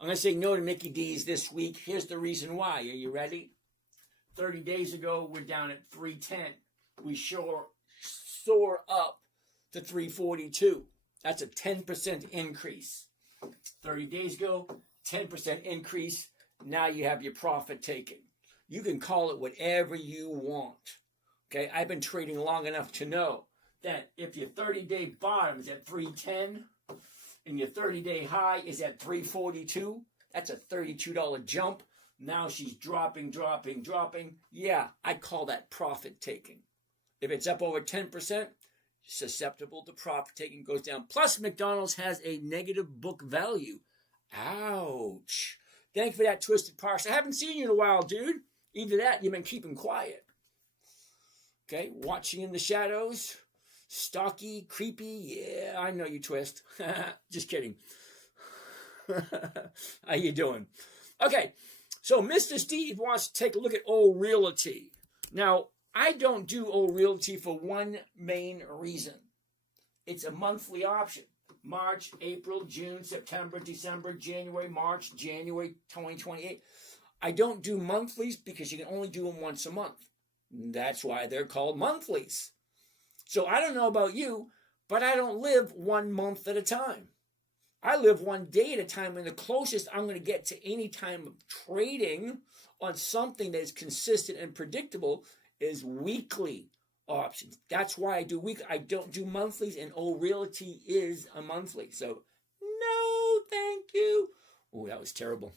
I'm going to say no to Mickey D's this week. Here's the reason why. Are you ready? 30 days ago, we're down at 310. We soar up to 342. That's a 10% increase. 30 days ago, 10% increase. Now you have your profit taken. You can call it whatever you want. Okay, I've been trading long enough to know that if your 30-day bottom is at 310 and your 30-day high is at 342, that's a $32 jump. Now she's dropping. Yeah, I call that profit taking. If it's up over 10%, susceptible to profit taking, goes down. Plus, McDonald's has a negative book value. Ouch. Thank you for that, Twisted Parks. I haven't seen you in a while, dude. Either that, you've been keeping quiet. Okay, watching in the shadows. Stocky, creepy. Yeah, I know you, Twist. Just kidding. How you doing? Okay, so Mr. Steve wants to take a look at Realty. Now, I don't do Realty for one main reason. It's a monthly option. March, April, June, September, December, January, March, January 2028. I don't do monthlies because you can only do them once a month. That's why they're called monthlies. So I don't know about you, but I don't live 1 month at a time. I live 1 day at a time, and the closest I'm going to get to any time of trading on something that is consistent and predictable is weekly options. That's why I do weekly. I don't do monthlies, and Realty is a monthly. So, no, thank you. Oh, that was terrible.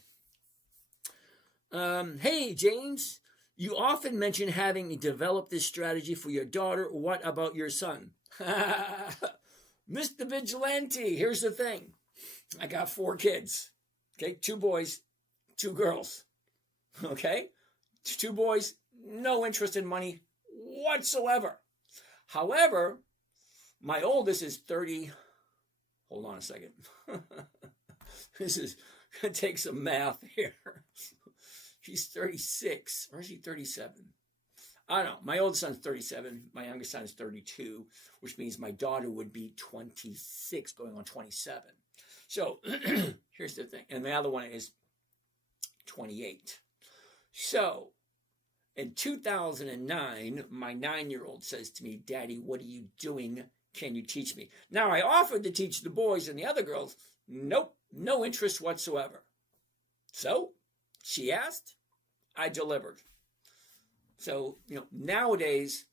Hey, James, you often mention having developed this strategy for your daughter. What about your son? Mr. Vigilante, here's the thing. I got 4 kids. Okay, 2 boys, 2 girls. Okay, 2 boys, no interest in money whatsoever. However, my oldest is 30. Hold on a second. This is going to take some math here. He's 36, or is he 37? I don't know. My oldest son's 37. My youngest son is 32, which means my daughter would be 26, going on 27. So here's the thing. And the other one is 28. So in 2009, my 9-year-old says to me, Daddy, what are you doing? Can you teach me? Now, I offered to teach the boys and the other girls. Nope, no interest whatsoever. So she asked, I delivered. So, nowadays,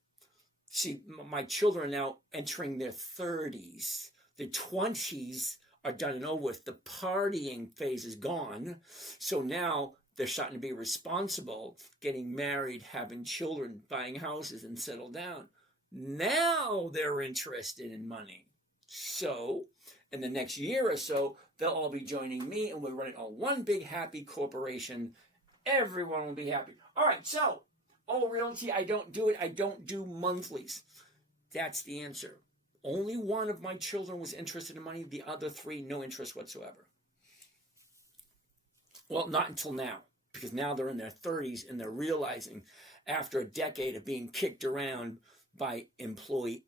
my children are now entering their 30s. The 20s are done and over with. The partying phase is gone. So now they're starting to be responsible, getting married, having children, buying houses, and settle down. Now they're interested in money. So in the next year or so, they'll all be joining me, and we're running on one big happy corporation. Everyone will be happy. All right, so, Realty, I don't do it. I don't do monthlies. That's the answer. Only one of my children was interested in money. The other 3, no interest whatsoever. Well, not until now, because now they're in their 30s, and they're realizing after a decade of being kicked around by employers,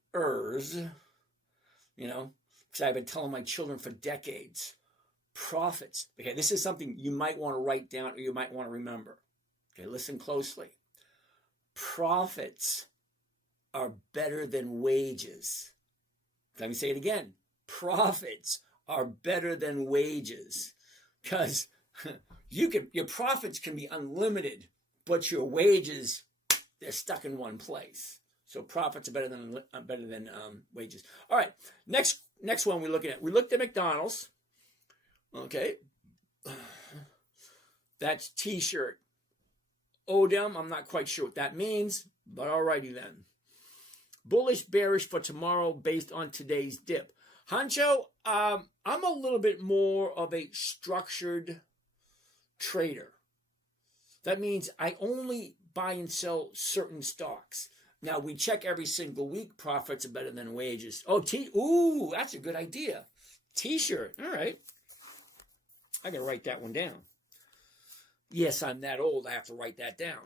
because I've been telling my children for decades, profits. Okay, this is something you might want to write down or you might want to remember. Okay, listen closely. Profits are better than wages. Let me say it again. Profits are better than wages. Because your profits can be unlimited, but your wages, they're stuck in one place. So profits are better than wages. All right, next one we're looking at. We looked at McDonald's. Okay, that's T-shirt. Odem, I'm not quite sure what that means, but alrighty then. Bullish, bearish for tomorrow based on today's dip. Hancho, I'm a little bit more of a structured trader. That means I only buy and sell certain stocks. Now, we check every single week. Profits are better than wages. Oh, ooh, that's a good idea. T-shirt. All right. I got to write that one down. Yes, I'm that old. I have to write that down.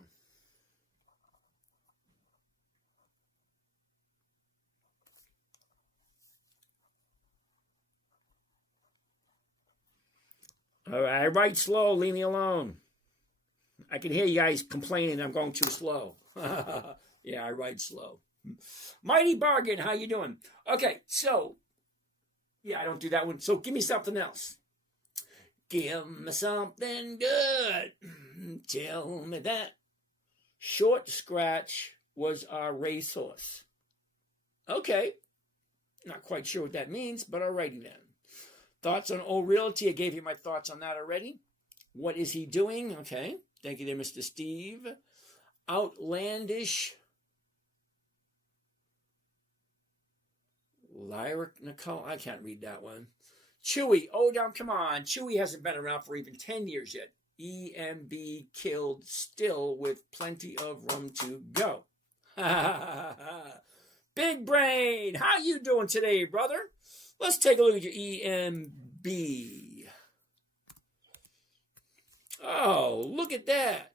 All right, I write slow. Leave me alone. I can hear you guys complaining I'm going too slow. Yeah, I write slow. Mighty Bargain, how you doing? Okay, so, yeah, I don't do that one. So give me something else. Give me something good. Tell me that. Short Scratch was our racehorse. Okay, not quite sure what that means, but alrighty then. Thoughts on Old Realty? I gave you my thoughts on that already. What is he doing? Okay. Thank you there, Mr. Steve. Outlandish. Lyric Nicole. I can't read that one. Chewy. Oh, now, come on. Chewy hasn't been around for even 10 years yet. EMB killed still with plenty of room to go. Big Brain. How you doing today, brother? Let's take a look at your EMB. Oh, look at that.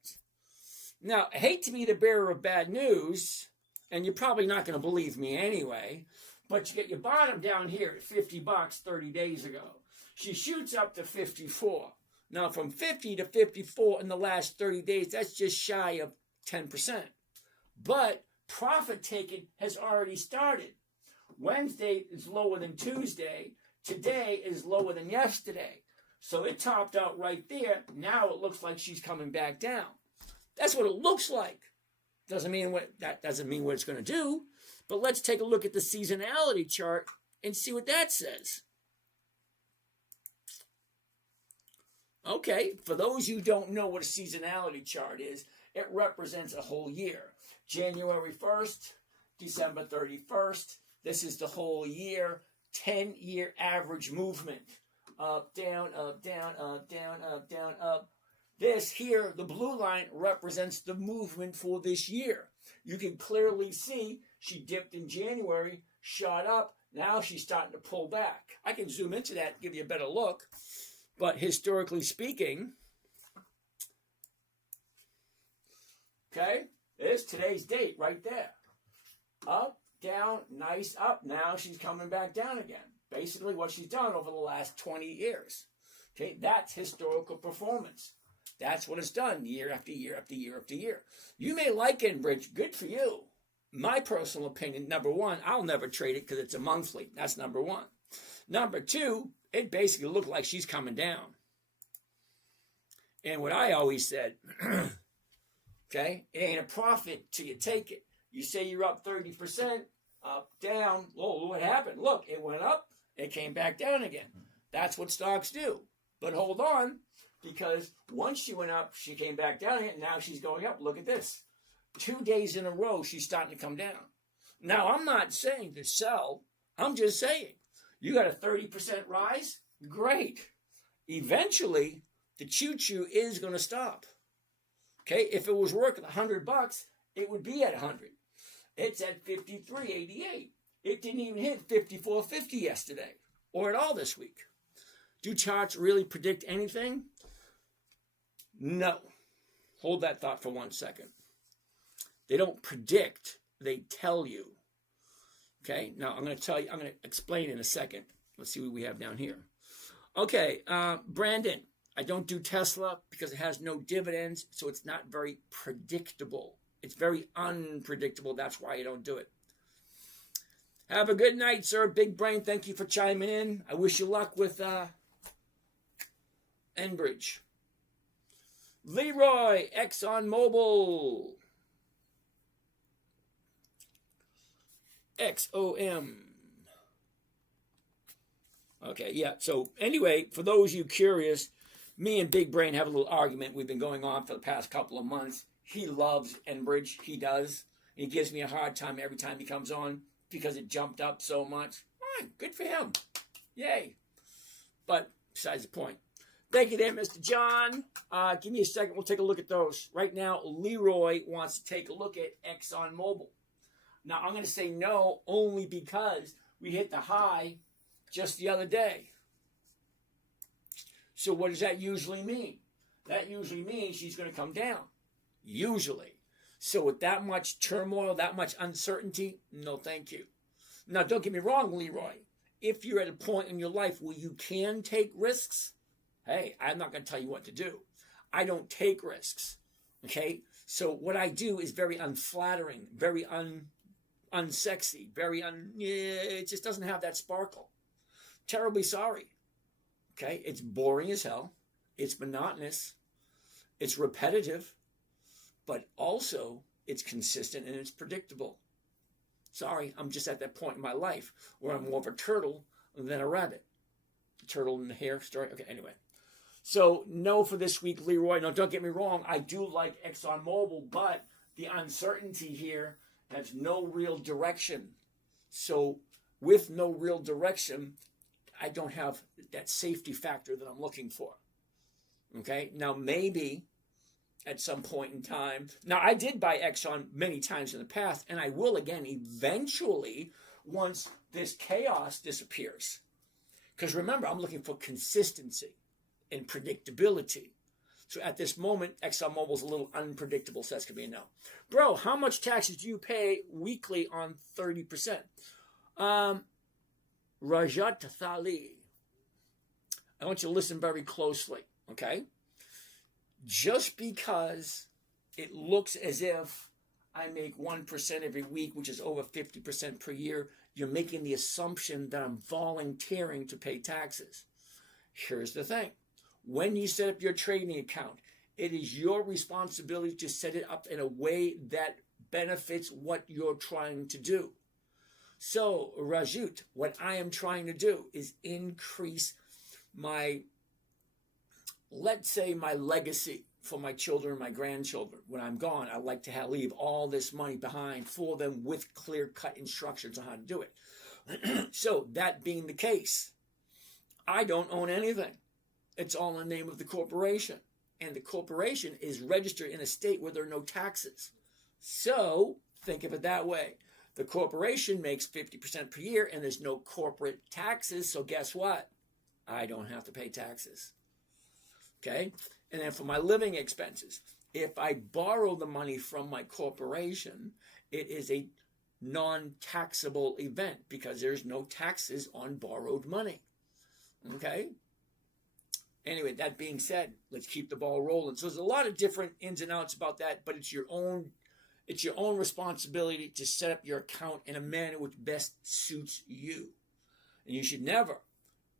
Now, I hate to be the bearer of bad news, and you're probably not going to believe me anyway, but you get your bottom down here at $50 30 days ago. She shoots up to 54. Now, from 50 to 54 in the last 30 days, that's just shy of 10%. But profit taking has already started. Wednesday is lower than Tuesday. Today is lower than yesterday. So it topped out right there. Now it looks like she's coming back down. That's what it looks like. Doesn't mean what it's going to do. But let's take a look at the seasonality chart and see what that says. Okay, for those who don't know what a seasonality chart is, it represents a whole year. January 1st, December 31st. This is the whole year, 10-year average movement. Up, down, up, down, up, down, up, down, up. This here, the blue line, represents the movement for this year. You can clearly see she dipped in January, shot up. Now she's starting to pull back. I can zoom into that and give you a better look. But historically speaking, okay, there's today's date right there. Up, down, nice up. Now she's coming back down again. Basically what she's done over the last 20 years. Okay, that's historical performance. That's what it's done year after year after year after year. You may like Enbridge. Good for you. My personal opinion, number one, I'll never trade it because it's a monthly. That's number one. Number two, it basically looked like she's coming down. And what I always said, okay, it ain't a profit till you take it. You say you're up 30%, up, down. Oh, what happened? Look, it went up, it came back down again. That's what stocks do. But hold on, because once she went up, she came back down again. Now she's going up. Look at this. 2 days in a row, she's starting to come down. Now, I'm not saying to sell. I'm just saying, you got a 30% rise? Great. Eventually, the choo-choo is going to stop. Okay, if it was worth $100, it would be at 100. It's at 53.88. It didn't even hit 54.50 yesterday or at all this week. Do charts really predict anything? No. Hold that thought for 1 second. They don't predict, they tell you. Okay, now I'm going to explain in a second. Let's see what we have down here. Okay, Brandon, I don't do Tesla because it has no dividends, so it's not very predictable. It's very unpredictable. That's why I don't do it. Have a good night, sir. Big Brain, thank you for chiming in. I wish you luck with Enbridge. Leroy, ExxonMobil. XOM. Okay, yeah. So anyway, for those of you curious, me and Big Brain have a little argument. We've been going on for the past couple of months. He loves Enbridge. He does. He gives me a hard time every time he comes on because it jumped up so much. Fine, good for him. Yay. But besides the point. Thank you there, Mr. John. Give me a second. We'll take a look at those. Right now, Leroy wants to take a look at ExxonMobil. Now, I'm going to say no only because we hit the high just the other day. So what does that usually mean? That usually means she's going to come down. Usually. So with that much turmoil, that much uncertainty, no thank you. Now, don't get me wrong, Leroy. If you're at a point in your life where you can take risks, hey, I'm not going to tell you what to do. I don't take risks, okay? So what I do is very unflattering, very unsexy, it just doesn't have that sparkle. Terribly sorry, okay? It's boring as hell. It's monotonous. It's repetitive, but also it's consistent and it's predictable. Sorry, I'm just at that point in my life where I'm more of a turtle than a rabbit. The turtle and the hare story. Okay, anyway. So, no for this week, Leroy. No, don't get me wrong. I do like ExxonMobil, but the uncertainty here has no real direction. So, with no real direction, I don't have that safety factor that I'm looking for. Okay? Now, maybe at some point in time. Now, I did buy Exxon many times in the past, and I will again eventually once this chaos disappears. Because remember, I'm looking for consistency and predictability. So at this moment, ExxonMobil's a little unpredictable, so that's going to be a no. Bro, how much taxes do you pay weekly on 30%? Rajat Thali, I want you to listen very closely, okay? Just because it looks as if I make 1% every week, which is over 50% per year, you're making the assumption that I'm volunteering to pay taxes. Here's the thing. When you set up your trading account, it is your responsibility to set it up in a way that benefits what you're trying to do. So, Rajut, what I am trying to do is increase my, let's say, my legacy for my children and my grandchildren. When I'm gone, I like to leave all this money behind for them with clear-cut instructions on how to do it. So, that being the case, I don't own anything. It's all in the name of the corporation. And the corporation is registered in a state where there are no taxes. So, think of it that way. The corporation makes 50% per year and there's no corporate taxes. So guess what? I don't have to pay taxes. Okay? And then for my living expenses, if I borrow the money from my corporation, it is a non-taxable event because there's no taxes on borrowed money. Okay? Anyway, that being said, let's keep the ball rolling. So there's a lot of different ins and outs about that, but it's your own responsibility to set up your account in a manner which best suits you. And you should never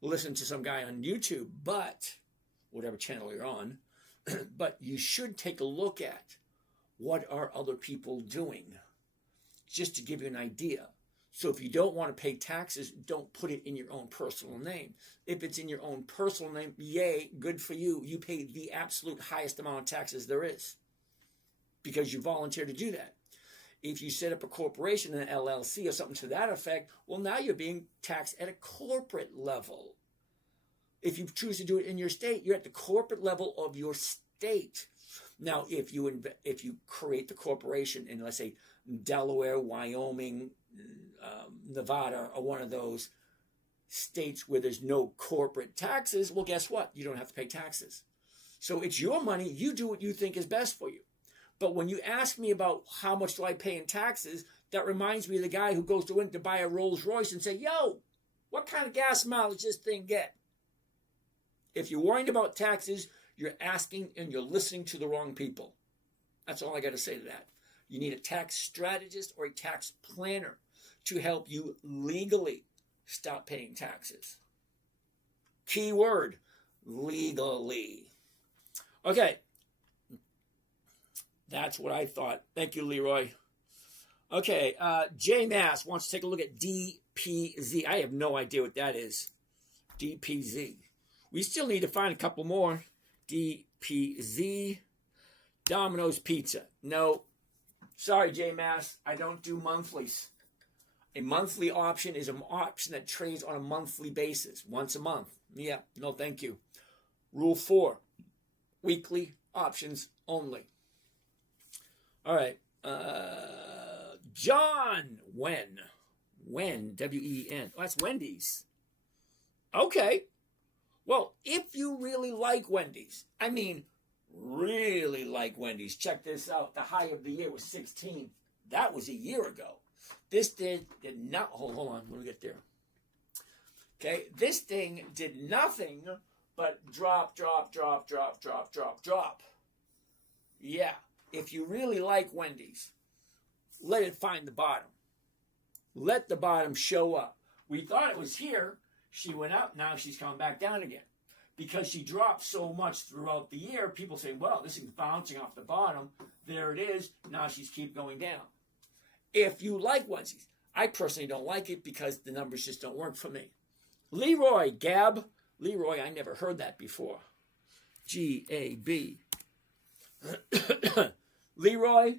listen to some guy on YouTube, but whatever channel you're on, but you should take a look at what are other people doing, just to give you an idea. So if you don't want to pay taxes, don't put it in your own personal name. If it's in your own personal name, yay, good for you. You pay the absolute highest amount of taxes there is because you volunteer to do that. If you set up a corporation, an LLC or something to that effect, well, now you're being taxed at a corporate level. If you choose to do it in your state, you're at the corporate level of your state. Now, if you create the corporation in, let's say, Delaware, Wyoming, Nevada, or one of those states where there's no corporate taxes, well, guess what? You don't have to pay taxes. So it's your money. You do what you think is best for you. But when you ask me about how much do I pay in taxes, that reminds me of the guy who goes to buy a Rolls Royce and say, yo, what kind of gas mileage does this thing get? If you're worried about taxes, you're asking and you're listening to the wrong people. That's all I got to say to that. You need a tax strategist or a tax planner to help you legally stop paying taxes. Key word, legally. Okay. That's what I thought. Thank you, Leroy. Okay, J Mass wants to take a look at DPZ. I have no idea what that is. DPZ. We still need to find a couple more. DPZ. Domino's Pizza. No. Sorry, J Mass. I don't do monthlies. A monthly option is an option that trades on a monthly basis, once a month. Yeah, no thank you. Rule 4, weekly options only. All right. John Wen. Wen, W-E-N. Oh, that's Wendy's. Okay. Well, if you really like Wendy's, I mean, really like Wendy's, check this out. The high of the year was 16. That was a year ago. This did not, hold on, let me get there. Okay, this thing did nothing but drop. Yeah, if you really like Wendy's, let it find the bottom. Let the bottom show up. We thought it was here. She went up. Now she's coming back down again. Because she dropped so much throughout the year, people say, well, this is bouncing off the bottom. There it is. Now she's keep going down. If you like Wendy's, I personally don't like it because the numbers just don't work for me. Leroy, Gab. Leroy, I never heard that before. G-A-B. Leroy,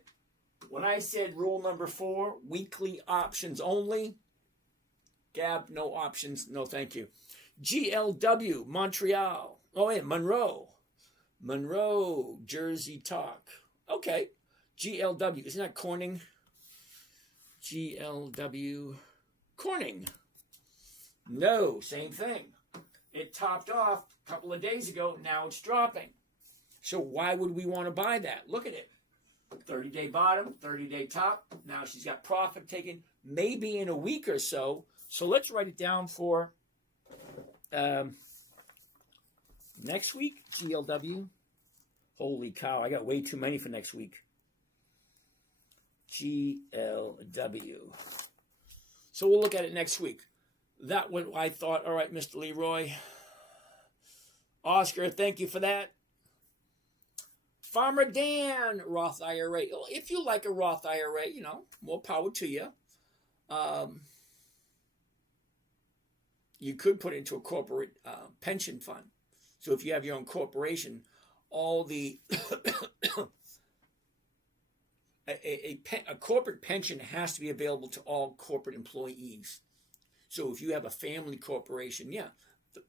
when I said rule number 4, weekly options only, Gab, no options, no thank you. GLW, Montreal. Oh, yeah, Monroe. Monroe, Jersey Talk. Okay, GLW, isn't that Corning? GLW, Corning. No, same thing. It topped off a couple of days ago. Now it's dropping. So why would we want to buy that? Look at it. 30-day bottom, 30-day top. Now she's got profit taken maybe in a week or so. So let's write it down for next week. GLW. Holy cow, I got way too many for next week. GLW. So we'll look at it next week. That what I thought. All right, Mr. Leroy. Oscar, thank you for that. Farmer Dan, Roth IRA. If you like a Roth IRA, more power to you. You could put it into a corporate pension fund. So if you have your own corporation, all the a corporate pension has to be available to all corporate employees. So if you have a family corporation, yeah,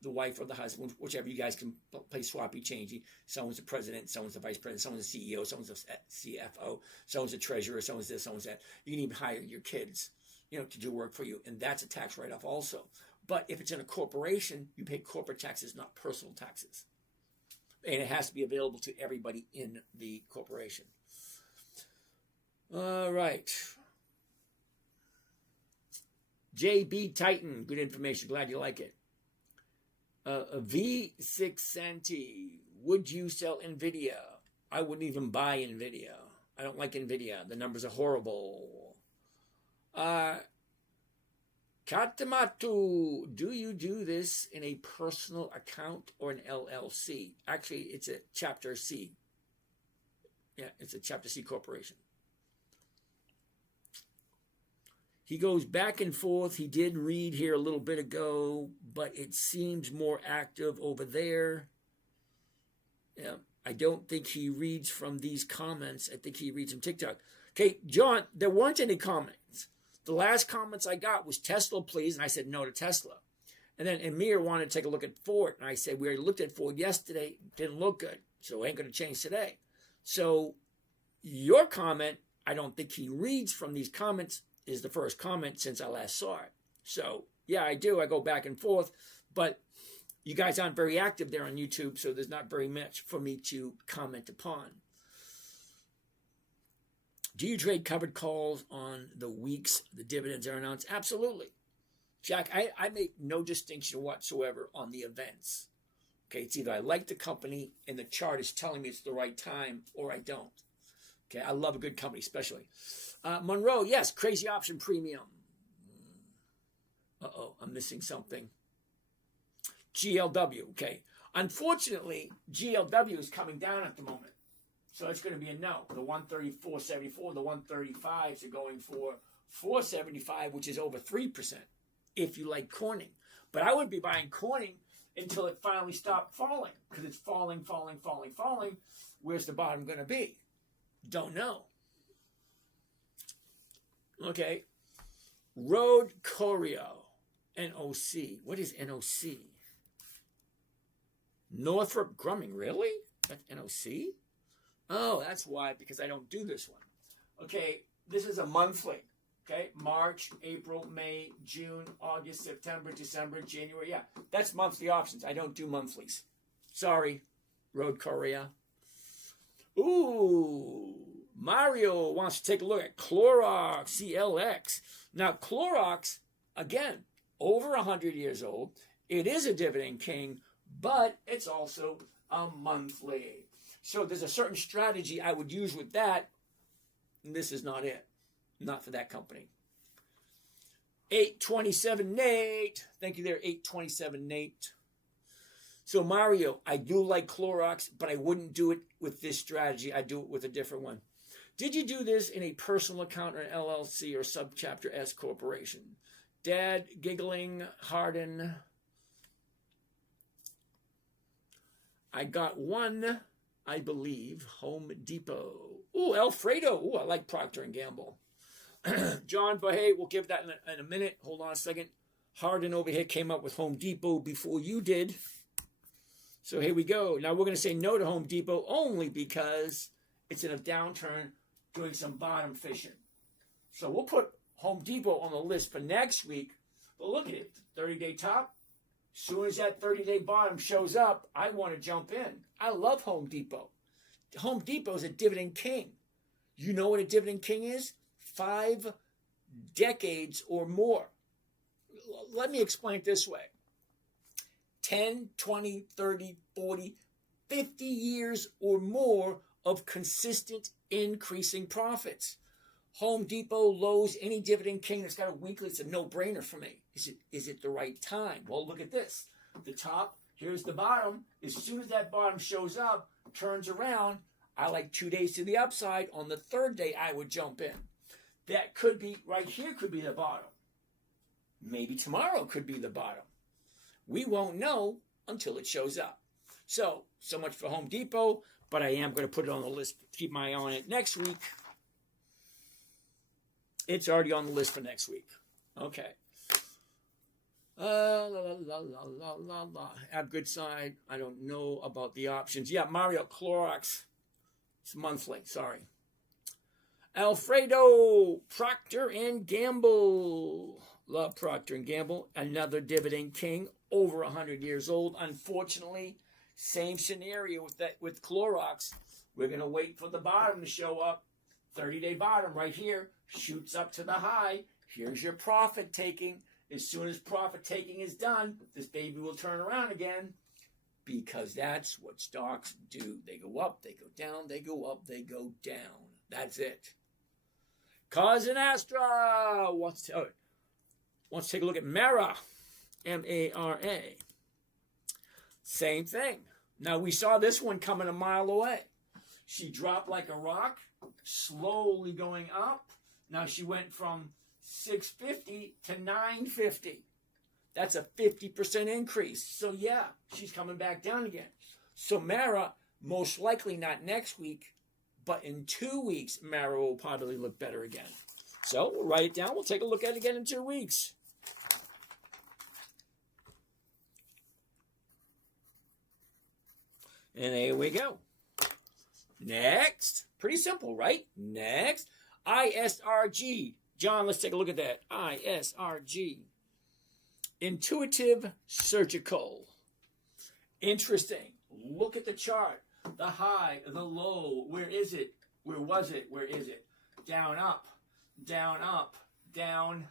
the wife or the husband, whichever, you guys can play swappy changey. Someone's the president, someone's the vice president, someone's the CEO, someone's the CFO, someone's the treasurer, someone's this, someone's that. You can even hire your kids, to do work for you, and that's a tax write-off also. But if it's in a corporation, you pay corporate taxes, not personal taxes. And it has to be available to everybody in the corporation. All right. JB Titan, good information. Glad you like it. V6 Santi, would you sell NVIDIA? I wouldn't even buy NVIDIA. I don't like NVIDIA. The numbers are horrible. Katamatu, do you do this in a personal account or an LLC? Actually, it's a Chapter C. Yeah, it's a Chapter C corporation. He goes back and forth. He did read here a little bit ago, but it seems more active over there. Yeah, I don't think he reads from these comments. I think he reads from TikTok. Okay, John, there weren't any comments. The last comments I got was Tesla, please, and I said no to Tesla. And then Amir wanted to take a look at Ford, and I said we already looked at Ford yesterday. Didn't look good, so it ain't going to change today. So your comment, I don't think he reads from these comments, is the first comment since I last saw it. So, yeah, I do. I go back and forth. But you guys aren't very active there on YouTube, so there's not very much for me to comment upon. Do you trade covered calls on the weeks the dividends are announced? Absolutely. Jack, I make no distinction whatsoever on the events. Okay, it's either I like the company and the chart is telling me it's the right time, or I don't. Okay, I love a good company, especially. Monroe, yes, crazy option premium. Uh-oh, I'm missing something. GLW, okay. Unfortunately, GLW is coming down at the moment. So it's going to be a no. The 134.74, the 135s are going for 475, which is over 3%, if you like Corning. But I would be buying Corning until it finally stopped falling, because it's falling. Where's the bottom going to be? Don't know. Okay. Road Choreo. NOC. What is NOC? Northrop Grumman, really? That's NOC? Oh, that's why, because I don't do this one. Okay, this is a monthly. Okay, March, April, May, June, August, September, December, January. Yeah, that's monthly options. I don't do monthlies. Sorry, Road Korea. Ooh, Mario wants to take a look at Clorox CLX. Now, Clorox, again, over 100 years old. It is a dividend king, but it's also a monthly. So there's a certain strategy I would use with that, and this is not it. Not for that company. 827 Nate. Thank you there, 827 Nate. So Mario, I do like Clorox, but I wouldn't do it with this strategy. I do it with a different one. Did you do this in a personal account or an LLC or subchapter S corporation? Dad, giggling, Harden. I got one, I believe, Home Depot. Ooh, Alfredo. Ooh, I like Procter & Gamble. John, but hey, we'll give that in a minute. Hold on a second. Harden over here came up with Home Depot before you did. So here we go. Now we're going to say no to Home Depot only because it's in a downturn doing some bottom fishing. So we'll put Home Depot on the list for next week. But look at it, 30-day top. As soon as that 30-day bottom shows up, I want to jump in. I love Home Depot. Home Depot is a dividend king. You know what a dividend king is? 5 decades or more. Let me explain it this way. 10, 20, 30, 40, 50 years or more of consistent increasing profits. Home Depot, Lowe's, any dividend king that's got a weekly, it's a no-brainer for me. Is it the right time? Well, look at this. The top, here's the bottom. As soon as that bottom shows up, turns around, I like 2 days to the upside. On the third day, I would jump in. That could be, right here could be the bottom. Maybe tomorrow could be the bottom. We won't know until it shows up. So much for Home Depot, but I am going to put it on the list. Keep my eye on it next week. It's already on the list for next week. Okay. Have good side. I don't know about the options. Yeah, Mario, Clorox. It's monthly. Sorry. Alfredo, Procter & Gamble. Love Procter & Gamble. Another dividend king, over 100 years old. Unfortunately, same scenario with Clorox. We're going to wait for the bottom to show up. 30-day bottom right here. Shoots up to the high. Here's your profit taking. As soon as profit taking is done, this baby will turn around again. Because that's what stocks do. They go up, they go down, they go up, they go down. That's it. Cause and Astra wants to take a look at Mara. M-A-R-A. Same thing. Now we saw this one coming a mile away. She dropped like a rock, slowly going up. Now she went from 650 to 950. That's a 50% increase. So yeah, she's coming back down again. So Mara, most likely not next week, but in 2 weeks, Mara will probably look better again. So we'll write it down. We'll take a look at it again in 2 weeks. And there we go. Next. Pretty simple, right? Next. ISRG. John, let's take a look at that. ISRG. Intuitive Surgical. Interesting. Look at the chart. The high, the low. Where is it? Where was it? Where is it? Down, up. Down, up. Down,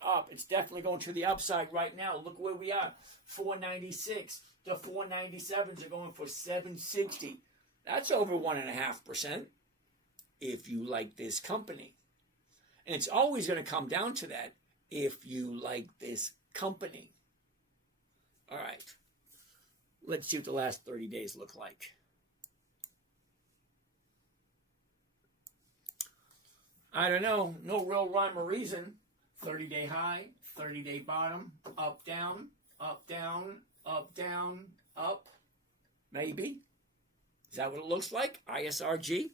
up. It's definitely going to the upside right now. Look where we are. 496. The 497s are going for 760. That's over 1.5% if you like this company. And it's always going to come down to that if you like this company. All right. Let's see what the last 30 days look like. I don't know. No real rhyme or reason. 30-day high, 30-day bottom, up, down, up, down, up, down, up. Maybe. Is that what it looks like? ISRG.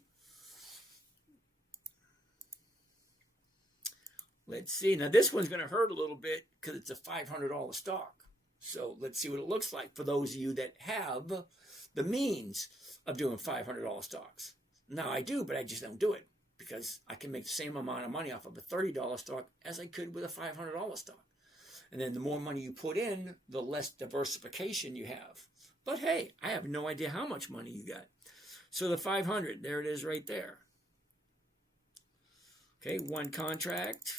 Let's see. Now, this one's going to hurt a little bit because it's a $500 stock. So let's see what it looks like for those of you that have the means of doing $500 stocks. Now I do, but I just don't do it because I can make the same amount of money off of a $30 stock as I could with a $500 stock. And then the more money you put in, the less diversification you have. But hey, I have no idea how much money you got. So the 500, there it is right there. Okay, one contract.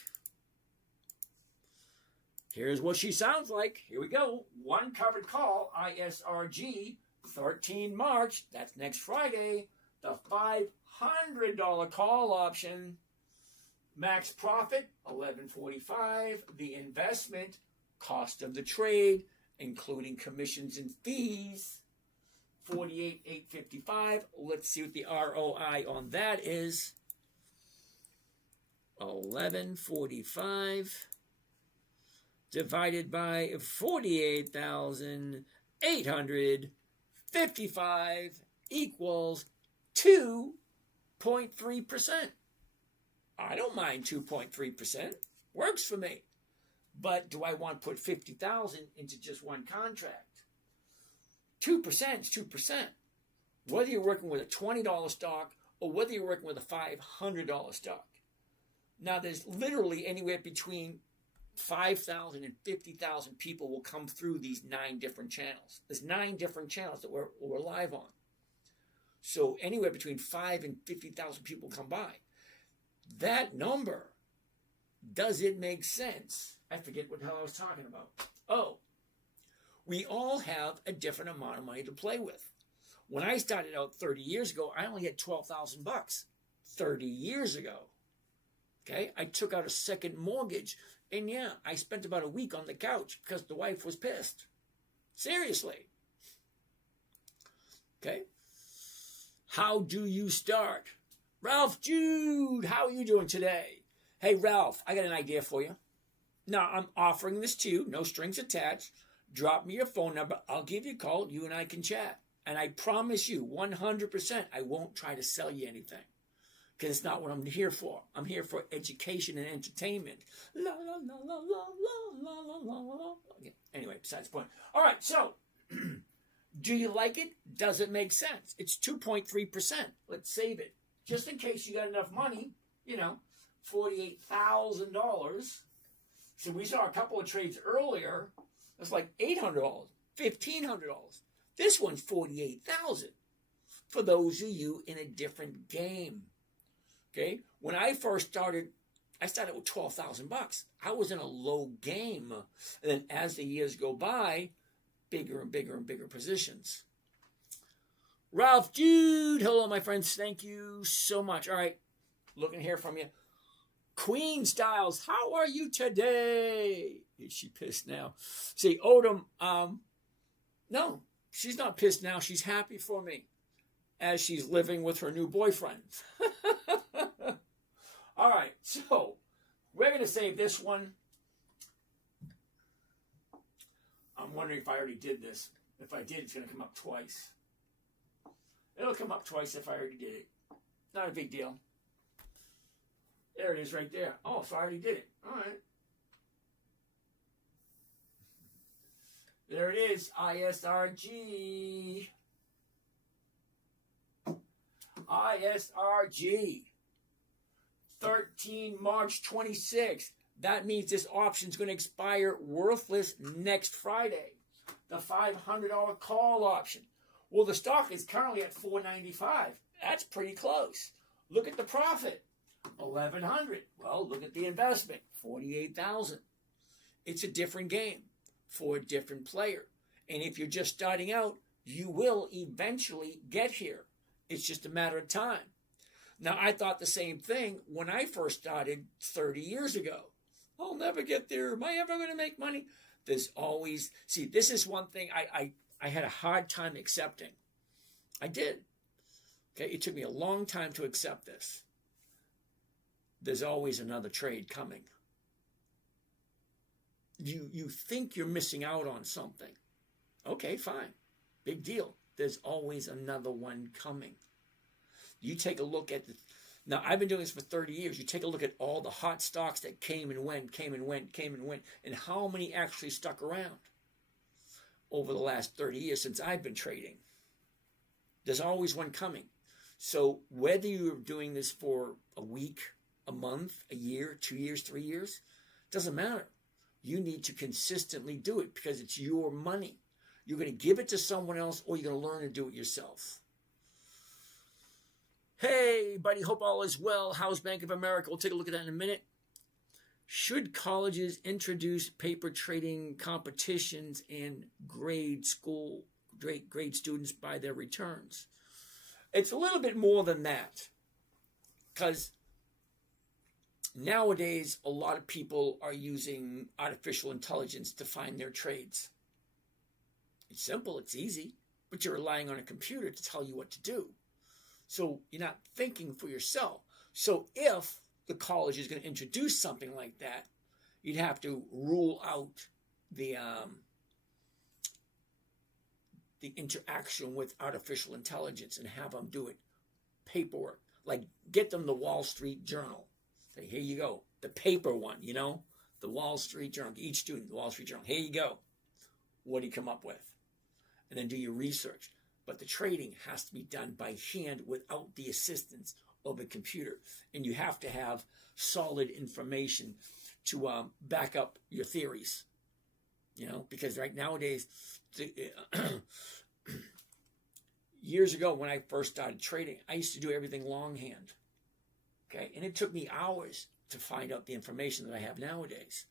Here's what she sounds like. Here we go. One covered call, ISRG, 13 March. That's next Friday. The $500 call option. Max profit, $11.45. The investment, cost of the trade, including commissions and fees, $48,855. Let's see what the ROI on that is. $11.45 divided by 48,855 equals 2.3%. I don't mind 2.3%. Works for me. But do I want to put 50,000 into just one contract? 2% is 2%. Whether you're working with a $20 stock or whether you're working with a $500 stock. Now, there's literally anywhere between 5,000 and 50,000 people will come through these 9 different channels. There's 9 different channels that we're live on. So anywhere between 5 and 50,000 people come by. That number, does it make sense? I forget what the hell I was talking about. Oh, we all have a different amount of money to play with. When I started out 30 years ago, I only had $12,000 30 years ago. Okay, I took out a second mortgage, and yeah, I spent about a week on the couch because the wife was pissed. Seriously. Okay. How do you start? Ralph Jude, how are you doing today? Hey, Ralph, I got an idea for you. Now, I'm offering this to you, no strings attached. Drop me your phone number. I'll give you a call. You and I can chat. And I promise you, 100%, I won't try to sell you anything. Because it's not what I'm here for. I'm here for education and entertainment. La, la, la, la, la, la, la, la, la. Anyway, besides the point. All right, so, do you like it? Does it make sense? It's 2.3%. Let's save it. Just in case you got enough money, $48,000. So we saw a couple of trades earlier. That's like $800, $1,500. This one's $48,000 for those of you in a different game. Okay, when I first started, I started with $12,000. I was in a low game, and then as the years go by, bigger and bigger and bigger positions. Ralph Jude, hello, my friends. Thank you so much. All right, looking to hear from you. Queen Styles, how are you today? Is she pissed now? See, Odom, no, she's not pissed now. She's happy for me as she's living with her new boyfriend. All right, so we're going to save this one. I'm wondering if I already did this. If I did, it's going to come up twice. It'll come up twice if I already did it. Not a big deal. There it is right there. Oh, so I already did it. All right. There it is. ISRG. ISRG. 13 March 26th. That means this option is going to expire worthless next Friday. The $500 call option. Well, the stock is currently at $4.95. That's pretty close. Look at the profit. $1,100. Well, look at the investment. $48,000. It's a different game for a different player. And if you're just starting out, you will eventually get here. It's just a matter of time. Now, I thought the same thing when I first started 30 years ago. I'll never get there. Am I ever going to make money? There's always... See, this is one thing I had a hard time accepting. I did. Okay, it took me a long time to accept this. There's always another trade coming. You think you're missing out on something. Okay, fine. Big deal. There's always another one coming. You take a look at now, I've been doing this for 30 years. You take a look at all the hot stocks that came and went, and how many actually stuck around. over the last 30 years since I've been trading. There's always one coming. So whether you're doing this for a week, a month, a year, 2 years, 3 years, doesn't matter. You need to consistently do it because it's your money. You're going to give it to someone else or you're going to learn to do it yourself. Hey, buddy, hope all is well. How's Bank of America? We'll take a look at that in a minute. Should colleges introduce paper trading competitions and grade students by their returns? It's a little bit more than that, because nowadays a lot of people are using artificial intelligence to find their trades. It's simple, it's easy, but you're relying on a computer to tell you what to do. So you're not thinking for yourself. So if the college is going to introduce something like that, you'd have to rule out the interaction with artificial intelligence and have them do it paperwork. Like get them the Wall Street Journal. Say, here you go. The paper one, the Wall Street Journal. Each student, the Wall Street Journal. Here you go. What do you come up with? And then do your research. But the trading has to be done by hand without the assistance of a computer. And you have to have solid information to back up your theories. Because right nowadays, years ago when I first started trading, I used to do everything longhand. Okay, and it took me hours to find out the information that I have nowadays.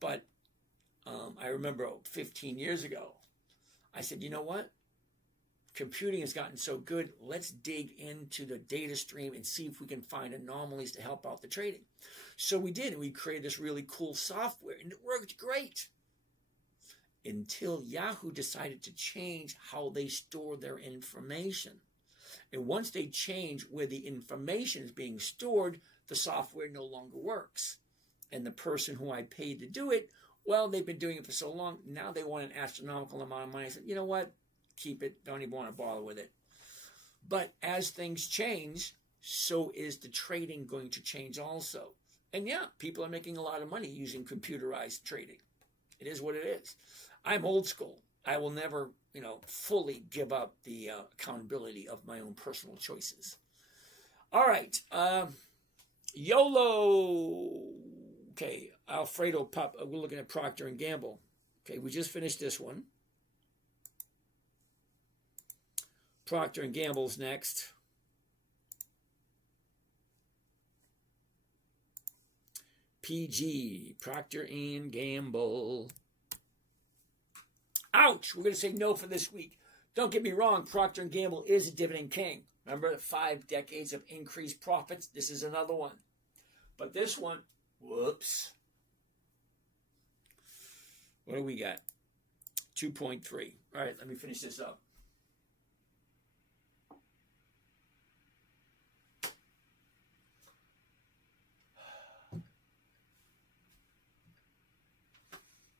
But I remember 15 years ago, I said, you know what? Computing has gotten so good, let's dig into the data stream and see if we can find anomalies to help out the trading. So we did, and we created this really cool software, and it worked great. Until Yahoo decided to change how they store their information. And once they change where the information is being stored, the software no longer works. And the person who I paid to do it, well, they've been doing it for so long, now they want an astronomical amount of money. I said, you know what? Keep it. Don't even want to bother with it. But as things change, so is the trading going to change also. And yeah, people are making a lot of money using computerized trading. It is what it is. I'm old school. I will never, fully give up the accountability of my own personal choices. All right. YOLO. Okay. Alfredo Pop. We're looking at Procter & Gamble. Okay. We just finished this one. Procter & Gamble's next. PG. Procter & Gamble. Ouch! We're going to say no for this week. Don't get me wrong, Procter & Gamble is a dividend king. Remember the 5 decades of increased profits? This is another one. But this one, whoops. What do we got? 2.3. All right, let me finish this up.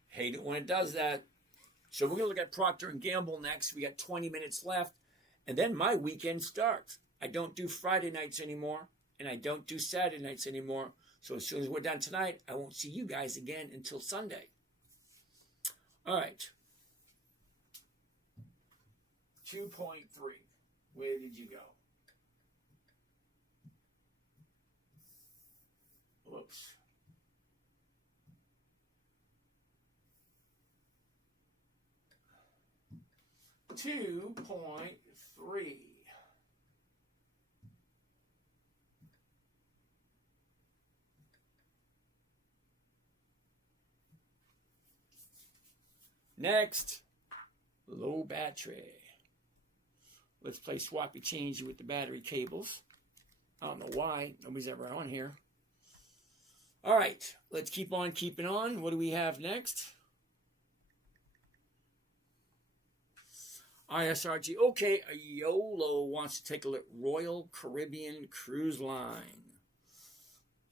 Hate it when it does that. So we're going to look at Procter & Gamble next. We got 20 minutes left. And then my weekend starts. I don't do Friday nights anymore. And I don't do Saturday nights anymore. So as soon as we're done tonight, I won't see you guys again until Sunday. All right. 2.3. Where did you go? Whoops. $2.3. Next, low battery. Let's play swappy changey with the battery cables. I don't know why. Nobody's ever on here. All right, let's keep on keeping on. What do we have next? ISRG. Okay, a YOLO wants to take a look. Royal Caribbean Cruise Line.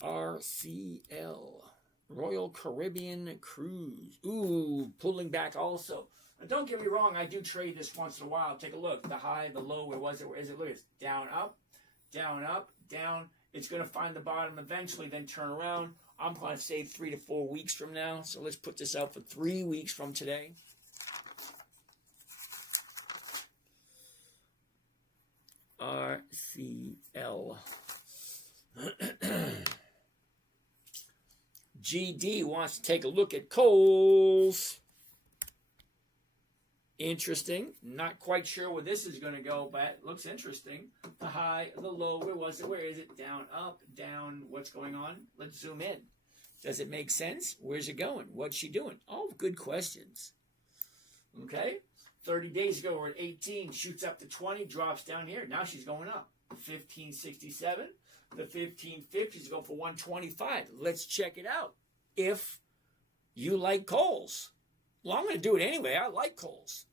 RCL. Royal Caribbean Cruise. Ooh, pulling back also. Now, don't get me wrong, I do trade this once in a while. Take a look. The high, the low, where was it? Where is it? Look, it's down, up, down, up, down. It's going to find the bottom eventually, then turn around. I'm going to say 3 to 4 weeks from now. So let's put this out for 3 weeks from today. RCL. GD wants to take a look at Kohl's. Interesting. Not quite sure where this is going to go, but it looks interesting. The high, the low, where was it? Where is it? Down, up, down. What's going on? Let's zoom in. Does it make sense? Where's it going? What's she doing? All good questions. Okay. 30 days ago, we're at 18, shoots up to 20, drops down here. Now she's going up. 1567. The 1550 is going for 125. Let's check it out. If you like Kohl's. Well, I'm going to do it anyway. I like Kohl's.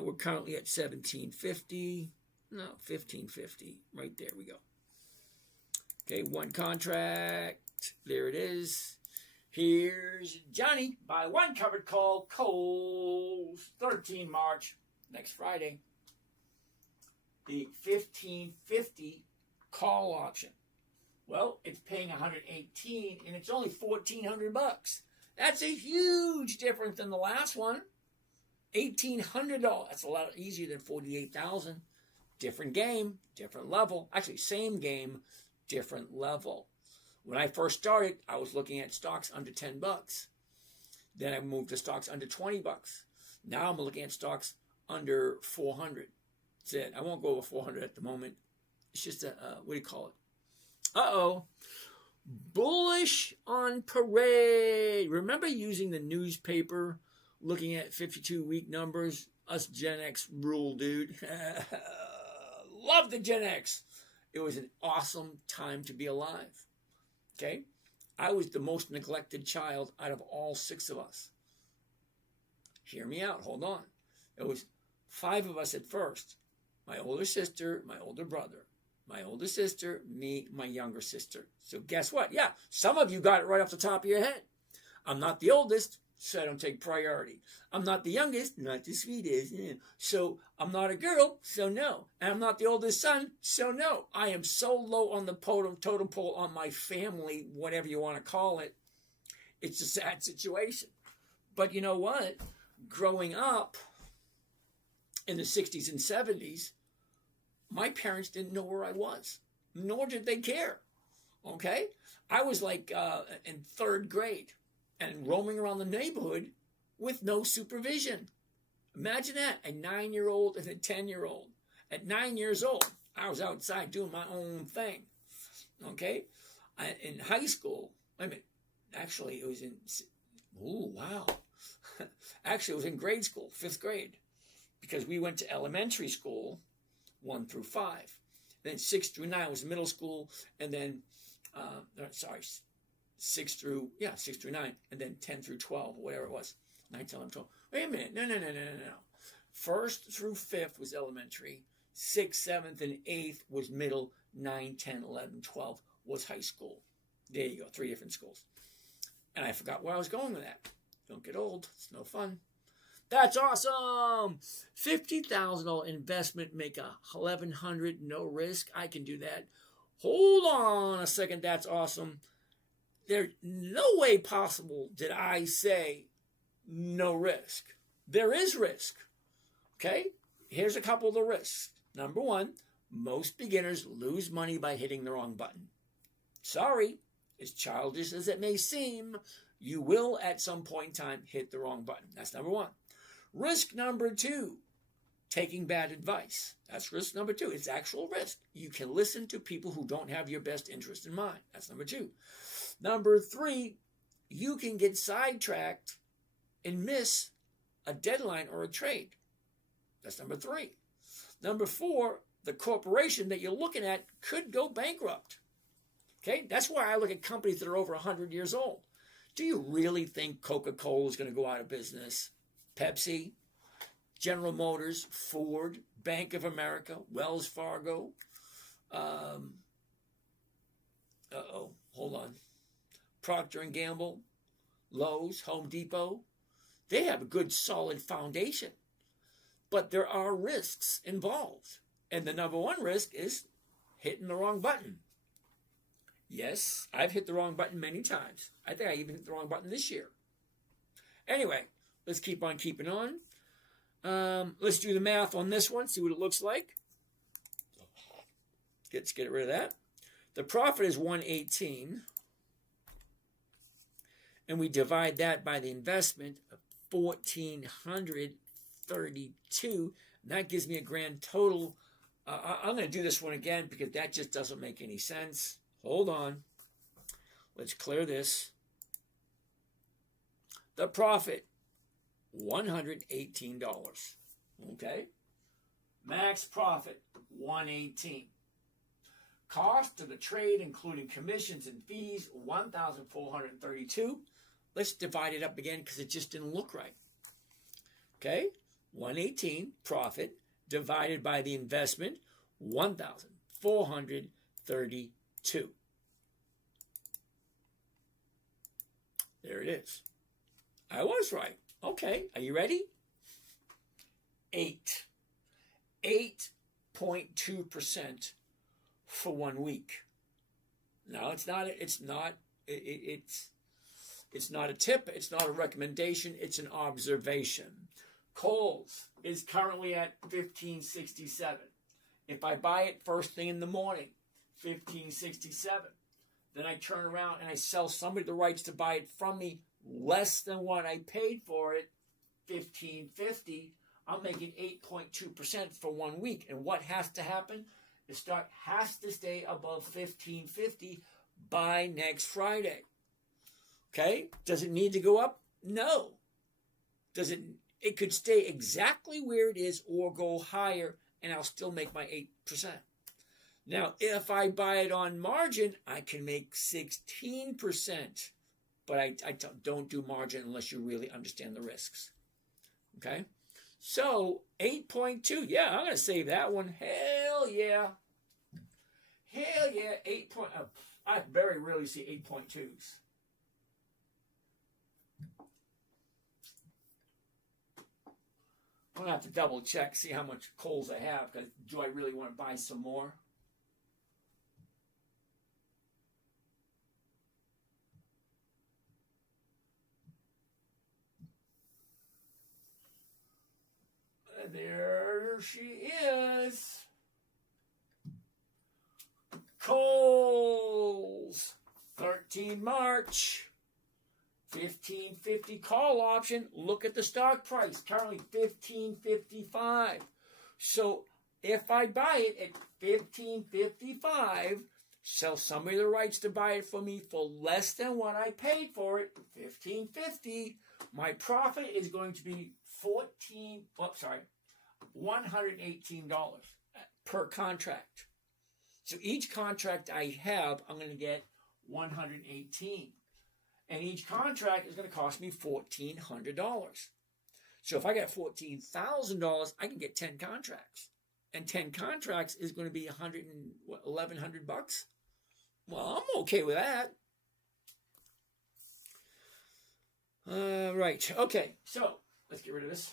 We're currently at 1750. No, 1550. Right there we go. Okay, one contract. There it is. Here's Johnny. Buy one covered call. Kohl's. 13 March. Next Friday. The 1550 call option. Well, it's paying 118 and it's only $1,400. That's a huge difference than the last one. $1,800. That's a lot easier than $48,000. Different game, different level. Actually, same game, different level. When I first started, I was looking at stocks under $10. Then I moved to stocks under $20. Now I'm looking at stocks under 400. That's it. I won't go over 400 at the moment. It's just a, what do you call it? Uh-oh. Bullish on parade. Remember using the newspaper, looking at 52-week numbers? Us Gen X rule, dude. Love the Gen X. It was an awesome time to be alive. Okay? I was the most neglected child out of all 6 of us. Hear me out. Hold on. It was 5 of us at first. My older sister, my older brother. My older sister, me, my younger sister. So guess what? Yeah, some of you got it right off the top of your head. I'm not the oldest, so I don't take priority. I'm not the youngest, not the sweetest. So I'm not a girl, so no. And I'm not the oldest son, so no. I am so low on the totem pole on my family, whatever you want to call it. It's a sad situation. But you know what? Growing up in the 60s and 70s, my parents didn't know where I was, nor did they care, okay? I was like in 3rd grade and roaming around the neighborhood with no supervision. Imagine that, a 9-year-old and a 10-year-old. At 9 years old, I was outside doing my own thing, okay? In high school, actually it was in, oh, wow. Actually, it was in grade school, 5th grade, because we went to elementary school, 1 through 5. Then 6 through 9 was middle school, and then, 6 through 9, and then 10 through 12, or whatever it was, 9, 10, 11, 12. Wait a minute, no. 1st through 5th was elementary, 6th, 7th, and 8th was middle, 9, 10, 11, 12 was high school. There you go, 3 different schools. And I forgot where I was going with that. Don't get old, it's no fun. That's awesome. $50,000 investment, make $1,100, no risk. I can do that. Hold on a second. That's awesome. There's no way possible did I say no risk. There is risk. Okay? Here's a couple of the risks. Number 1, most beginners lose money by hitting the wrong button. Sorry, as childish as it may seem, you will at some point in time hit the wrong button. That's number 1. Risk number 2, taking bad advice. That's risk number 2. It's actual risk. You can listen to people who don't have your best interest in mind. That's number 2. Number 3, you can get sidetracked and miss a deadline or a trade. That's number 3. Number 4, the corporation that you're looking at could go bankrupt. Okay? That's why I look at companies that are over 100 years old. Do you really think Coca-Cola is going to go out of business? Pepsi, General Motors, Ford, Bank of America, Wells Fargo. Hold on. Procter & Gamble, Lowe's, Home Depot. They have a good, solid foundation. But there are risks involved. And the number 1 risk is hitting the wrong button. Yes, I've hit the wrong button many times. I think I even hit the wrong button this year. Anyway, let's keep on keeping on. Let's do the math on this one, see what it looks like. Let's get rid of that. The profit is 118. And we divide that by the investment of 1,432. And that gives me a grand total. I'm going to do this one again because that just doesn't make any sense. Hold on. Let's clear this. The profit, $118. Okay. Max profit, $118. Cost of the trade, including commissions and fees, $1,432. Let's divide it up again because it just didn't look right. Okay, 118 profit divided by the investment, 1,432. There it is. I was right. Okay, are you ready? 8.2% for 1 week. No, it's not a tip, it's not a recommendation, it's an observation. Kohl's is currently at $15.67. If I buy it first thing in the morning, $15.67. Then I turn around and I sell somebody the rights to buy it from me less than what I paid for it, $15.50. I'm making 8.2% for 1 week. And what has to happen? The stock has to stay above $15.50 by next Friday. Okay? Does it need to go up? No. Does it? It could stay exactly where it is or go higher, and I'll still make my 8%. Now, if I buy it on margin, I can make 16%. But I don't do margin unless you really understand the risks. Okay? So, 8.2. Yeah, I'm going to save that one. Hell yeah. Hell yeah. 8. I very rarely see 8.2s. I'm going to have to double check, see how much Kohl's I have, because do I really want to buy some more? There she is. Kohl's, 13 March. $15.50 call option. Look at the stock price. Currently $15.55. So if I buy it at $15.55, sell somebody the rights to buy it for me for less than what I paid for it, $15.50, my profit is going to be $118 per contract. So each contract I have, I'm going to get $118. And each contract is going to cost me $1,400. So if I got $14,000, I can get 10 contracts. And 10 contracts is going to be $1,100. Well, I'm okay with that. Right. Okay. So let's get rid of this.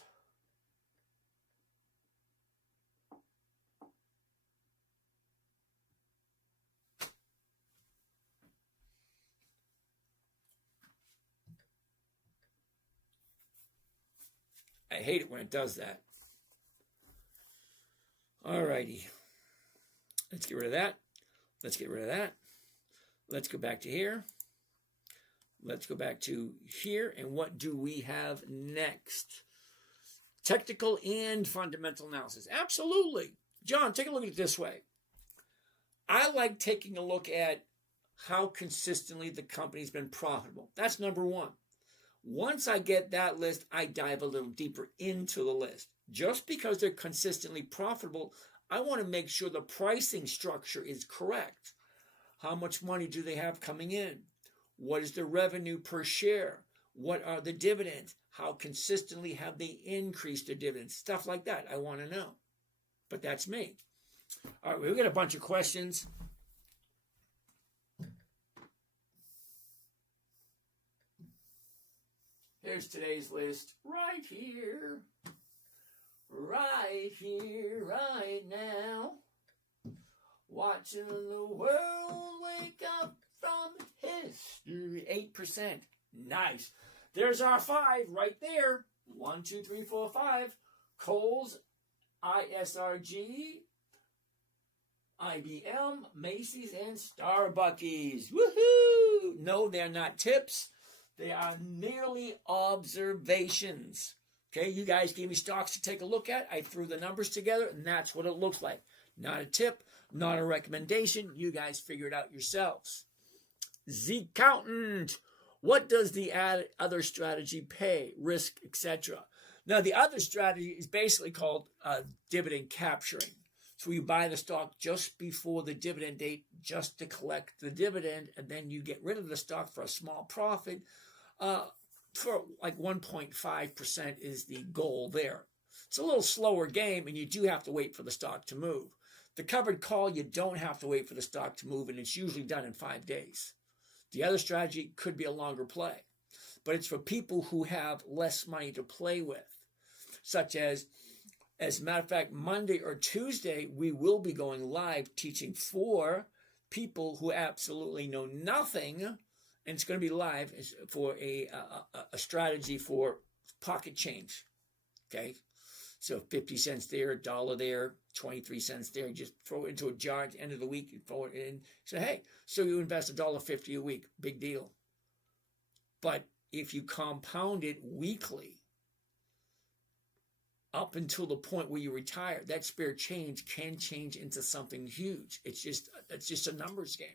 I hate it when it does that. Alrighty. Let's get rid of that. Let's get rid of that. Let's go back to here. Let's go back to here. And what do we have next? Technical and fundamental analysis. Absolutely. John, take a look at it this way. I like taking a look at how consistently the company's been profitable. That's number one. Once I get that list, I dive a little deeper into the list. Just because they're consistently profitable, I want to make sure the pricing structure is correct. How much money do they have coming in? What is the revenue per share? What are the dividends? How consistently have they increased their dividends? Stuff like that I want to know. But that's me. All right, we've got a bunch of questions. Here's today's list right here, right now. Watching the world wake up from history. 8%. Nice. There's our 5 right there. 1, 2, 3, 4, 5. Kohl's, ISRG, IBM, Macy's, and Starbucks. Woohoo! No, they're not tips. They are merely observations. Okay, you guys gave me stocks to take a look at. I threw the numbers together, and that's what it looks like. Not a tip, not a recommendation. You guys figure it out yourselves. Accountant. What does the other strategy pay, risk, etc.? Now, the other strategy is basically called dividend capturing. So you buy the stock just before the dividend date just to collect the dividend, and then you get rid of the stock for a small profit. For like 1.5% is the goal there. It's a little slower game, and you do have to wait for the stock to move. The covered call, you don't have to wait for the stock to move, and it's usually done in 5 days. The other strategy could be a longer play, but it's for people who have less money to play with, such as a matter of fact, Monday or Tuesday, we will be going live teaching for people who absolutely know nothing, and it's going to be live for a strategy for pocket change, okay? So 50 cents there, $1 there, 23 cents there. You just throw it into a jar at the end of the week and throw it in. So, hey, so you invest $1.50 a week. Big deal. But if you compound it weekly up until the point where you retire, that spare change can change into something huge. It's just a numbers game.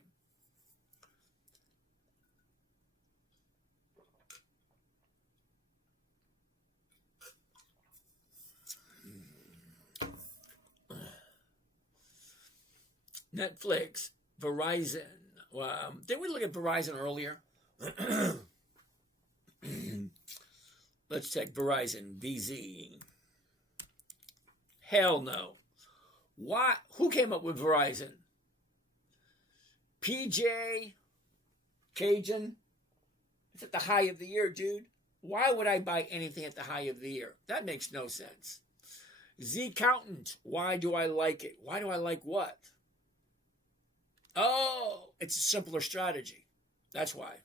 Netflix, Verizon. Did we look at Verizon earlier? Let's check Verizon, VZ. Hell no. Why? Who came up with Verizon? PJ, Cajun. It's at the high of the year, dude. Why would I buy anything at the high of the year? That makes no sense. Accountant. Why do I like it? Why do I like what? Oh, it's a simpler strategy. That's why.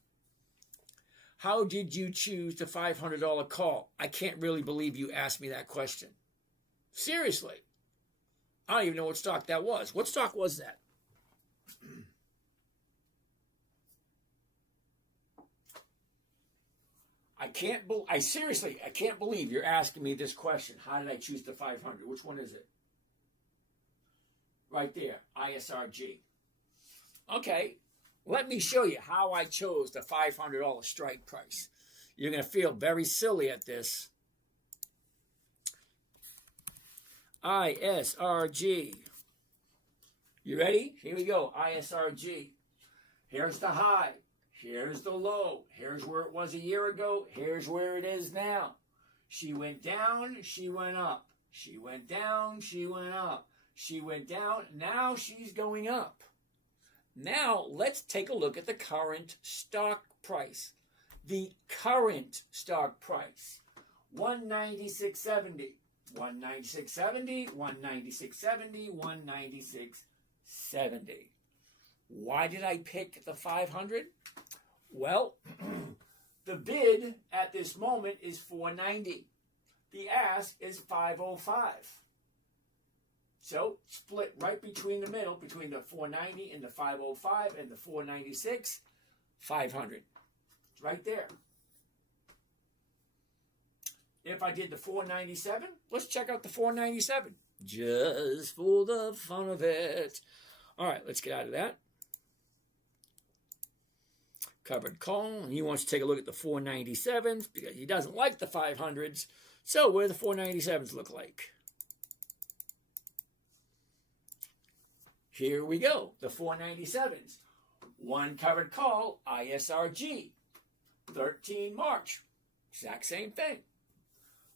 How did you choose the $500 call? I can't really believe you asked me that question. Seriously. I don't even know what stock that was. What stock was that? I can't believe you're asking me this question. How did I choose the 500? Which one is it? Right there, ISRG. Okay, let me show you how I chose the $500 strike price. You're going to feel very silly at this. ISRG. You ready? Here we go. ISRG. Here's the high. Here's the low. Here's where it was a year ago. Here's where it is now. She went down. She went up. She went down. She went up. She went down. Now she's going up. Now let's take a look at the current stock price. The current stock price. 196.70. 196.70, 196.70, 196.70. Why did I pick the 500? Well, the bid at this moment is 490. The ask is 505. So split right between the middle, between the 490 and the 505 and the 496, 500. It's right there. If I did the 497, let's check out the 497. Just for the fun of it. All right, let's get out of that. Covered call. He wants to take a look at the 497s because he doesn't like the 500s. So what do the 497s look like? Here we go. The 497s. One covered call, ISRG. 13 March. Exact same thing.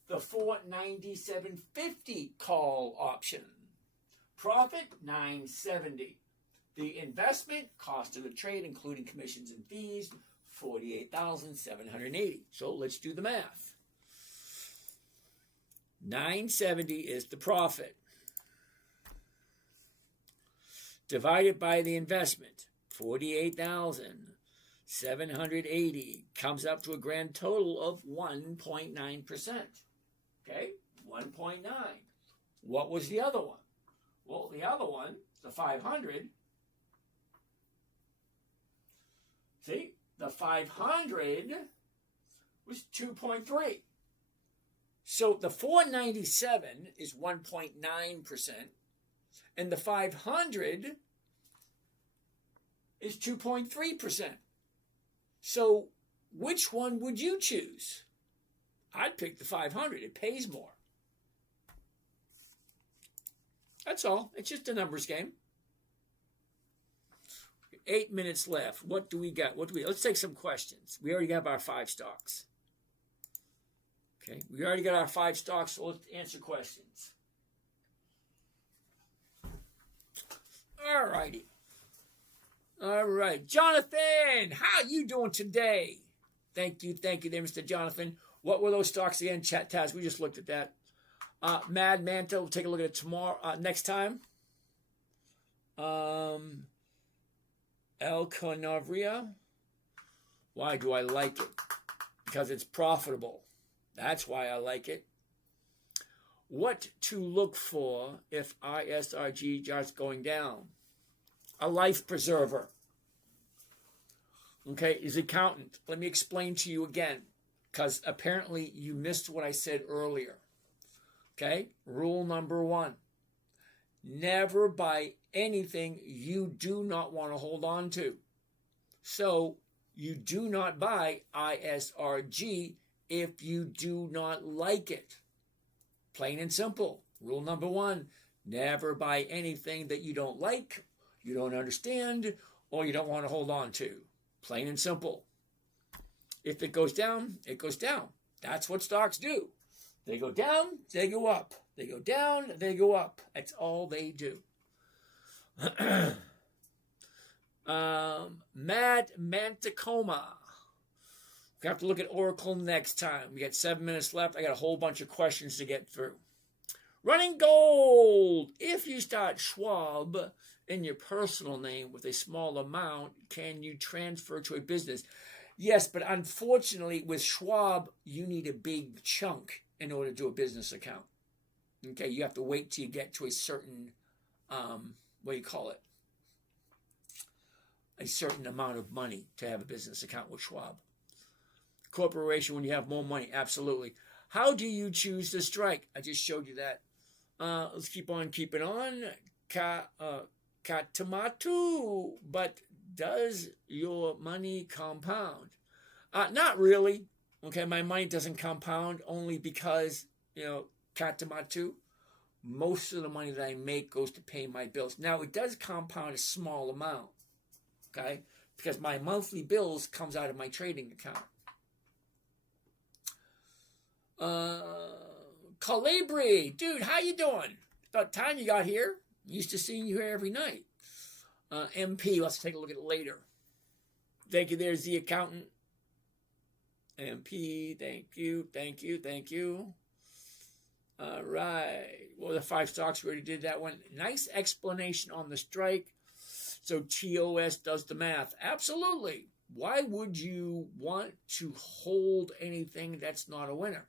The 497.50 call option. Profit, 970. The investment, cost of the trade, including commissions and fees, 48,780. So let's do the math. 970 is the profit. Divided by the investment, 48,780 comes up to a grand total of 1.9%. Okay, 1.9. What was the other one? Well, the other one, the 500, see, the 500 was 2.3. So the 497 is 1.9%, and the 500 is 2.3%. So which one would you choose? I'd pick the 500. It pays more. That's all. It's just a numbers game. 8 minutes left. What do we got? Let's take some questions. We already got our 5 stocks. Okay, we already got our 5 stocks, so let's answer questions. All righty. All right. Jonathan, how you doing today? Thank you there, Mr. Jonathan. What were those stocks again? Chat Taz, we just looked at that. Mad Manta, we'll take a look at it tomorrow, next time. El Conavria. Why do I like it? Because it's profitable. That's why I like it. What to look for if ISRG starts going down? A life preserver. Okay, his accountant. Let me explain to you again, because apparently you missed what I said earlier. Okay, rule number 1. Never buy anything you do not want to hold on to. So you do not buy ISRG if you do not like it. Plain and simple. Rule number 1, never buy anything that you don't like, you don't understand, or you don't want to hold on to. Plain and simple. If it goes down, it goes down. That's what stocks do. They go down, they go up. They go down, they go up. That's all they do. Mad Mantacoma. We have to look at Oracle next time. We got 7 minutes left. I got a whole bunch of questions to get through. Running gold. If you start Schwab in your personal name with a small amount, can you transfer to a business? Yes, but unfortunately with Schwab, you need a big chunk in order to do a business account. Okay, you have to wait till you get to a certain, a certain amount of money to have a business account with Schwab. Corporation, when you have more money, absolutely. How do you choose to strike? I just showed you that. Let's keep on keeping on. Katamatu, but does your money compound? Not really. Okay, my money doesn't compound only because, Katamatu, most of the money that I make goes to pay my bills. Now, it does compound a small amount, okay, because my monthly bills comes out of my trading account. Calabri, dude, how you doing? About time you got here. Used to seeing you here every night. MP, let's take a look at it later. Thank you there, Z Accountant. MP, thank you. All right. Well, the 5 stocks, we already did that one. Nice explanation on the strike. So TOS does the math. Absolutely. Why would you want to hold anything that's not a winner?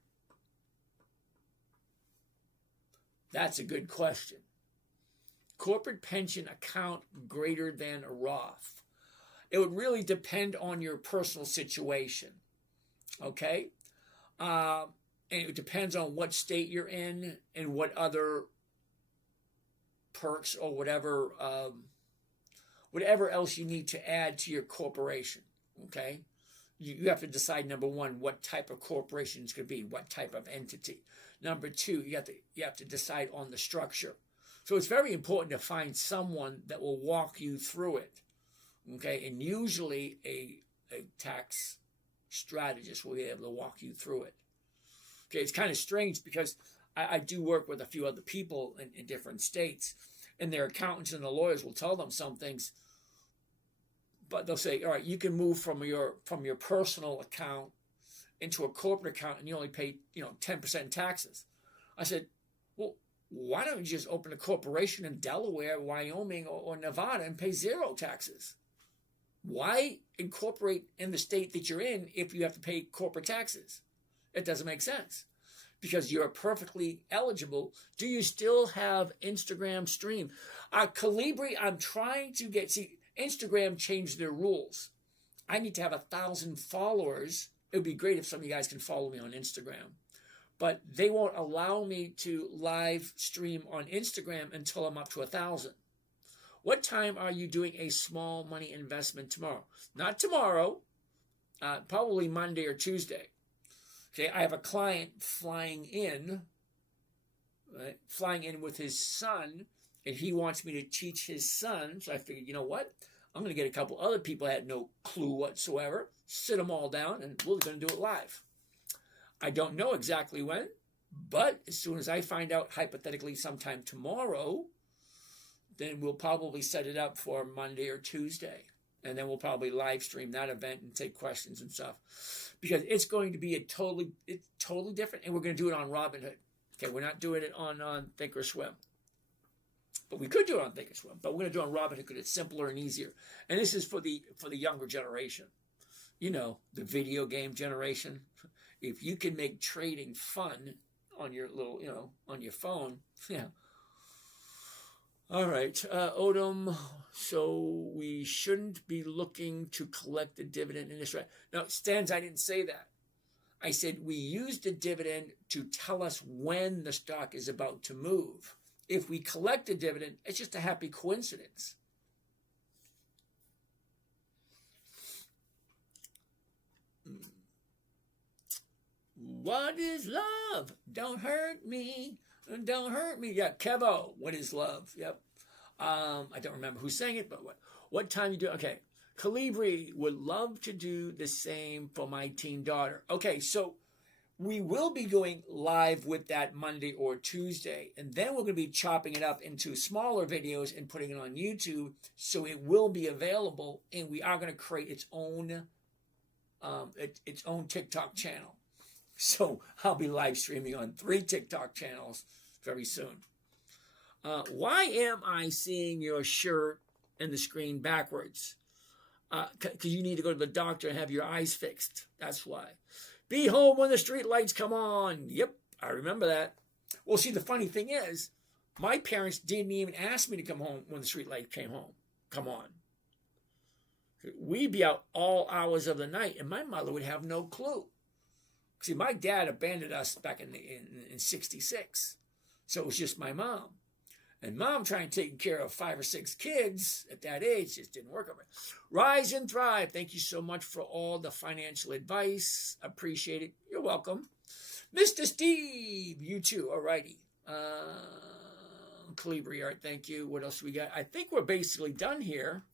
That's a good question. Corporate pension account greater than a Roth. It would really depend on your personal situation. Okay? And it depends on what state you're in and what other perks or whatever else you need to add to your corporation. Okay? You have to decide, number 1, what type of corporation it's going to be, what type of entity. Number 2, you have to decide on the structure. So it's very important to find someone that will walk you through it. Okay? And usually a tax strategist will be able to walk you through it. Okay, it's kind of strange because I do work with a few other people in different states, and their accountants and the lawyers will tell them some things, but they'll say, all right, you can move from your personal account into a corporate account and you only pay 10% taxes. I said, well, why don't you just open a corporation in Delaware, Wyoming, or Nevada and pay 0 taxes? Why incorporate in the state that you're in if you have to pay corporate taxes? It doesn't make sense. because you're perfectly eligible. Do you still have Instagram stream? Calibri, I'm trying to Instagram changed their rules. I need to have 1,000 followers. It would be great if some of you guys can follow me on Instagram. But they won't allow me to live stream on Instagram until I'm up to 1,000. What time are you doing a small money investment tomorrow? Not tomorrow, probably Monday or Tuesday. Okay, I have a client flying in with his son, and he wants me to teach his son. So I figured, you know what? I'm going to get a couple other people that had no clue whatsoever, sit them all down, and we're going to do it live. I don't know exactly when, but as soon as I find out, hypothetically sometime tomorrow, then we'll probably set it up for Monday or Tuesday. And then we'll probably live stream that event and take questions and stuff. Because it's going to be it's totally different. And we're going to do it on Robinhood. Okay, we're not doing it on Thinkorswim. But we could do it on Thinkorswim. But we're going to do it on Robinhood because it's simpler and easier. And this is for the younger generation. You know, the video game generation. If you can make trading fun on your little, on your phone, yeah. All right, Odom, so we shouldn't be looking to collect the dividend in this, right? Now, Stans, I didn't say that. I said we use the dividend to tell us when the stock is about to move. If we collect a dividend, it's just a happy coincidence. What is love? Don't hurt me. Don't hurt me. Yeah, Kevo, what is love? Yep. I don't remember who sang it, but what time you do? Okay. Calibri would love to do the same for my teen daughter. Okay, so we will be going live with that Monday or Tuesday, and then we're going to be chopping it up into smaller videos and putting it on YouTube, so it will be available, and we are going to create its own TikTok channel. So I'll be live streaming on 3 TikTok channels very soon. Why am I seeing your shirt and the screen backwards? Because you need to go to the doctor and have your eyes fixed. That's why. Be home when the street lights come on. Yep, I remember that. Well, see, the funny thing is, my parents didn't even ask me to come home when the street light come on. We'd be out all hours of the night, and my mother would have no clue. See, my dad abandoned us back in 66. So it was just my mom. And mom trying to take care of 5 or 6 kids at that age just didn't work over. Rise and thrive. Thank you so much for all the financial advice. Appreciate it. You're welcome. Mr. Steve, you too. All righty. Calibri art, thank you. What else we got? I think we're basically done here.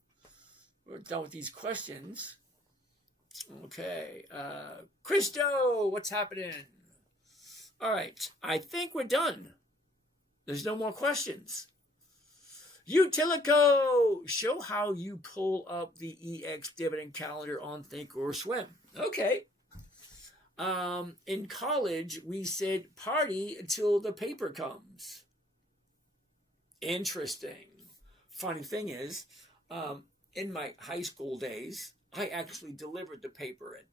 We're done with these questions. Okay. Christo, what's happening? All right. I think we're done. There's no more questions. Utilico, show how you pull up the EX dividend calendar on Thinkorswim. Okay. In college, we said party until the paper comes. Interesting. Funny thing is, in my high school days, I actually delivered the paper at,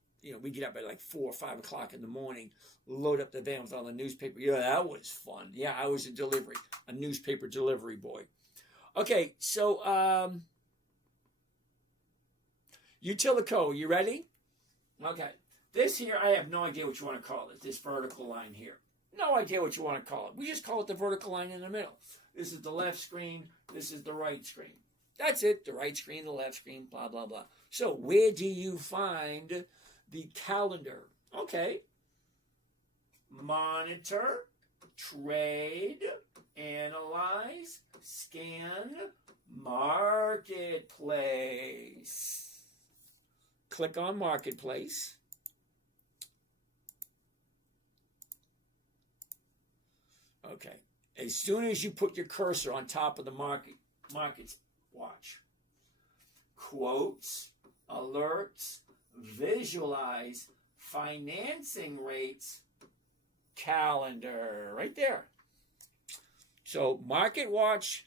we get up at like 4 or 5 o'clock in the morning, load up the van with all the newspaper. Yeah, that was fun. Yeah, I was a newspaper delivery boy. Okay, so Utilico, you ready? Okay, this here, I have no idea what you want to call it, this vertical line here. No idea what you want to call it. We just call it the vertical line in the middle. This is the left screen, this is the right screen. That's it, the right screen, the left screen, blah, blah, blah. So where do you find the calendar? Okay. Monitor, trade, analyze, scan, marketplace. Click on marketplace. Okay. As soon as you put your cursor on top of the markets watch, quotes, alerts, visualize, financing rates, calendar, right there. So market watch,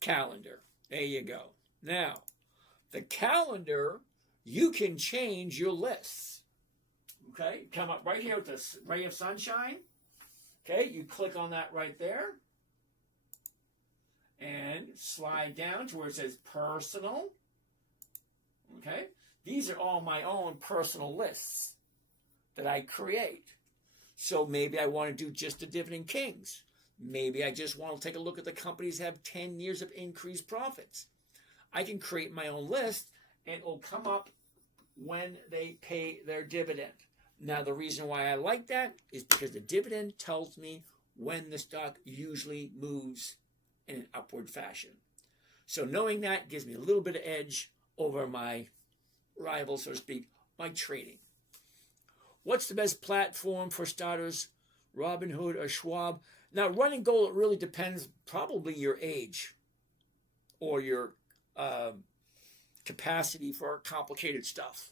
calendar. There you go. Now, the calendar, you can change your lists. Okay, come up right here with this ray of sunshine. Okay, you click on that right there. And slide down to where it says personal. Okay, these are all my own personal lists that I create. So maybe I want to do just the Dividend Kings. Maybe I just want to take a look at the companies that have 10 years of increased profits. I can create my own list and it will come up when they pay their dividend. Now, the reason why I like that is because the dividend tells me when the stock usually moves in an upward fashion. So knowing that gives me a little bit of edge over my rival, so to speak, my trading. What's the best platform for starters, Robinhood or Schwab? Now, running gold, it really depends, probably your age or your capacity for complicated stuff.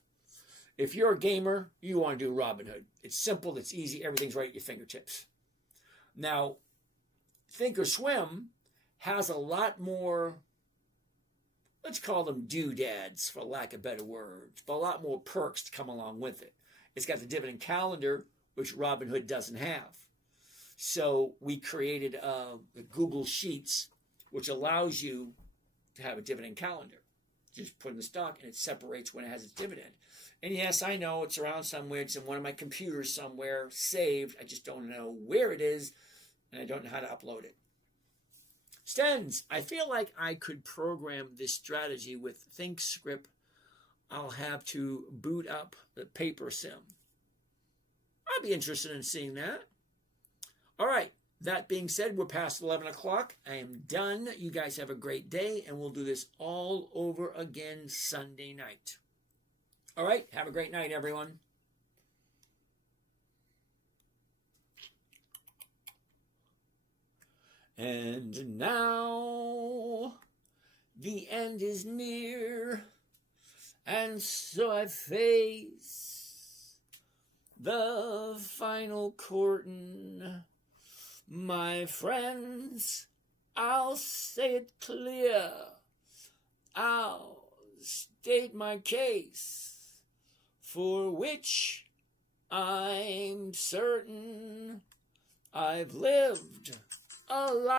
If you're a gamer, you want to do Robinhood. It's simple, it's easy, everything's right at your fingertips. Now, Thinkorswim has a lot more, let's call them doodads, for lack of better words, but a lot more perks to come along with it. It's got the dividend calendar, which Robinhood doesn't have. So we created the Google Sheets, which allows you to have a dividend calendar. Just put in the stock and it separates when it has its dividend. And yes, I know it's around somewhere. It's in one of my computers somewhere, saved. I just don't know where it is, and I don't know how to upload it. Stens, I feel like I could program this strategy with ThinkScript. I'll have to boot up the paper sim. I'd be interested in seeing that. All right. That being said, we're past 11 o'clock. I am done. You guys have a great day, and we'll do this all over again Sunday night. All right. Have a great night, everyone. And now the end is near, and so I face the final curtain. My friends, I'll say it clear. I'll state my case, for which I'm certain I've lived a life.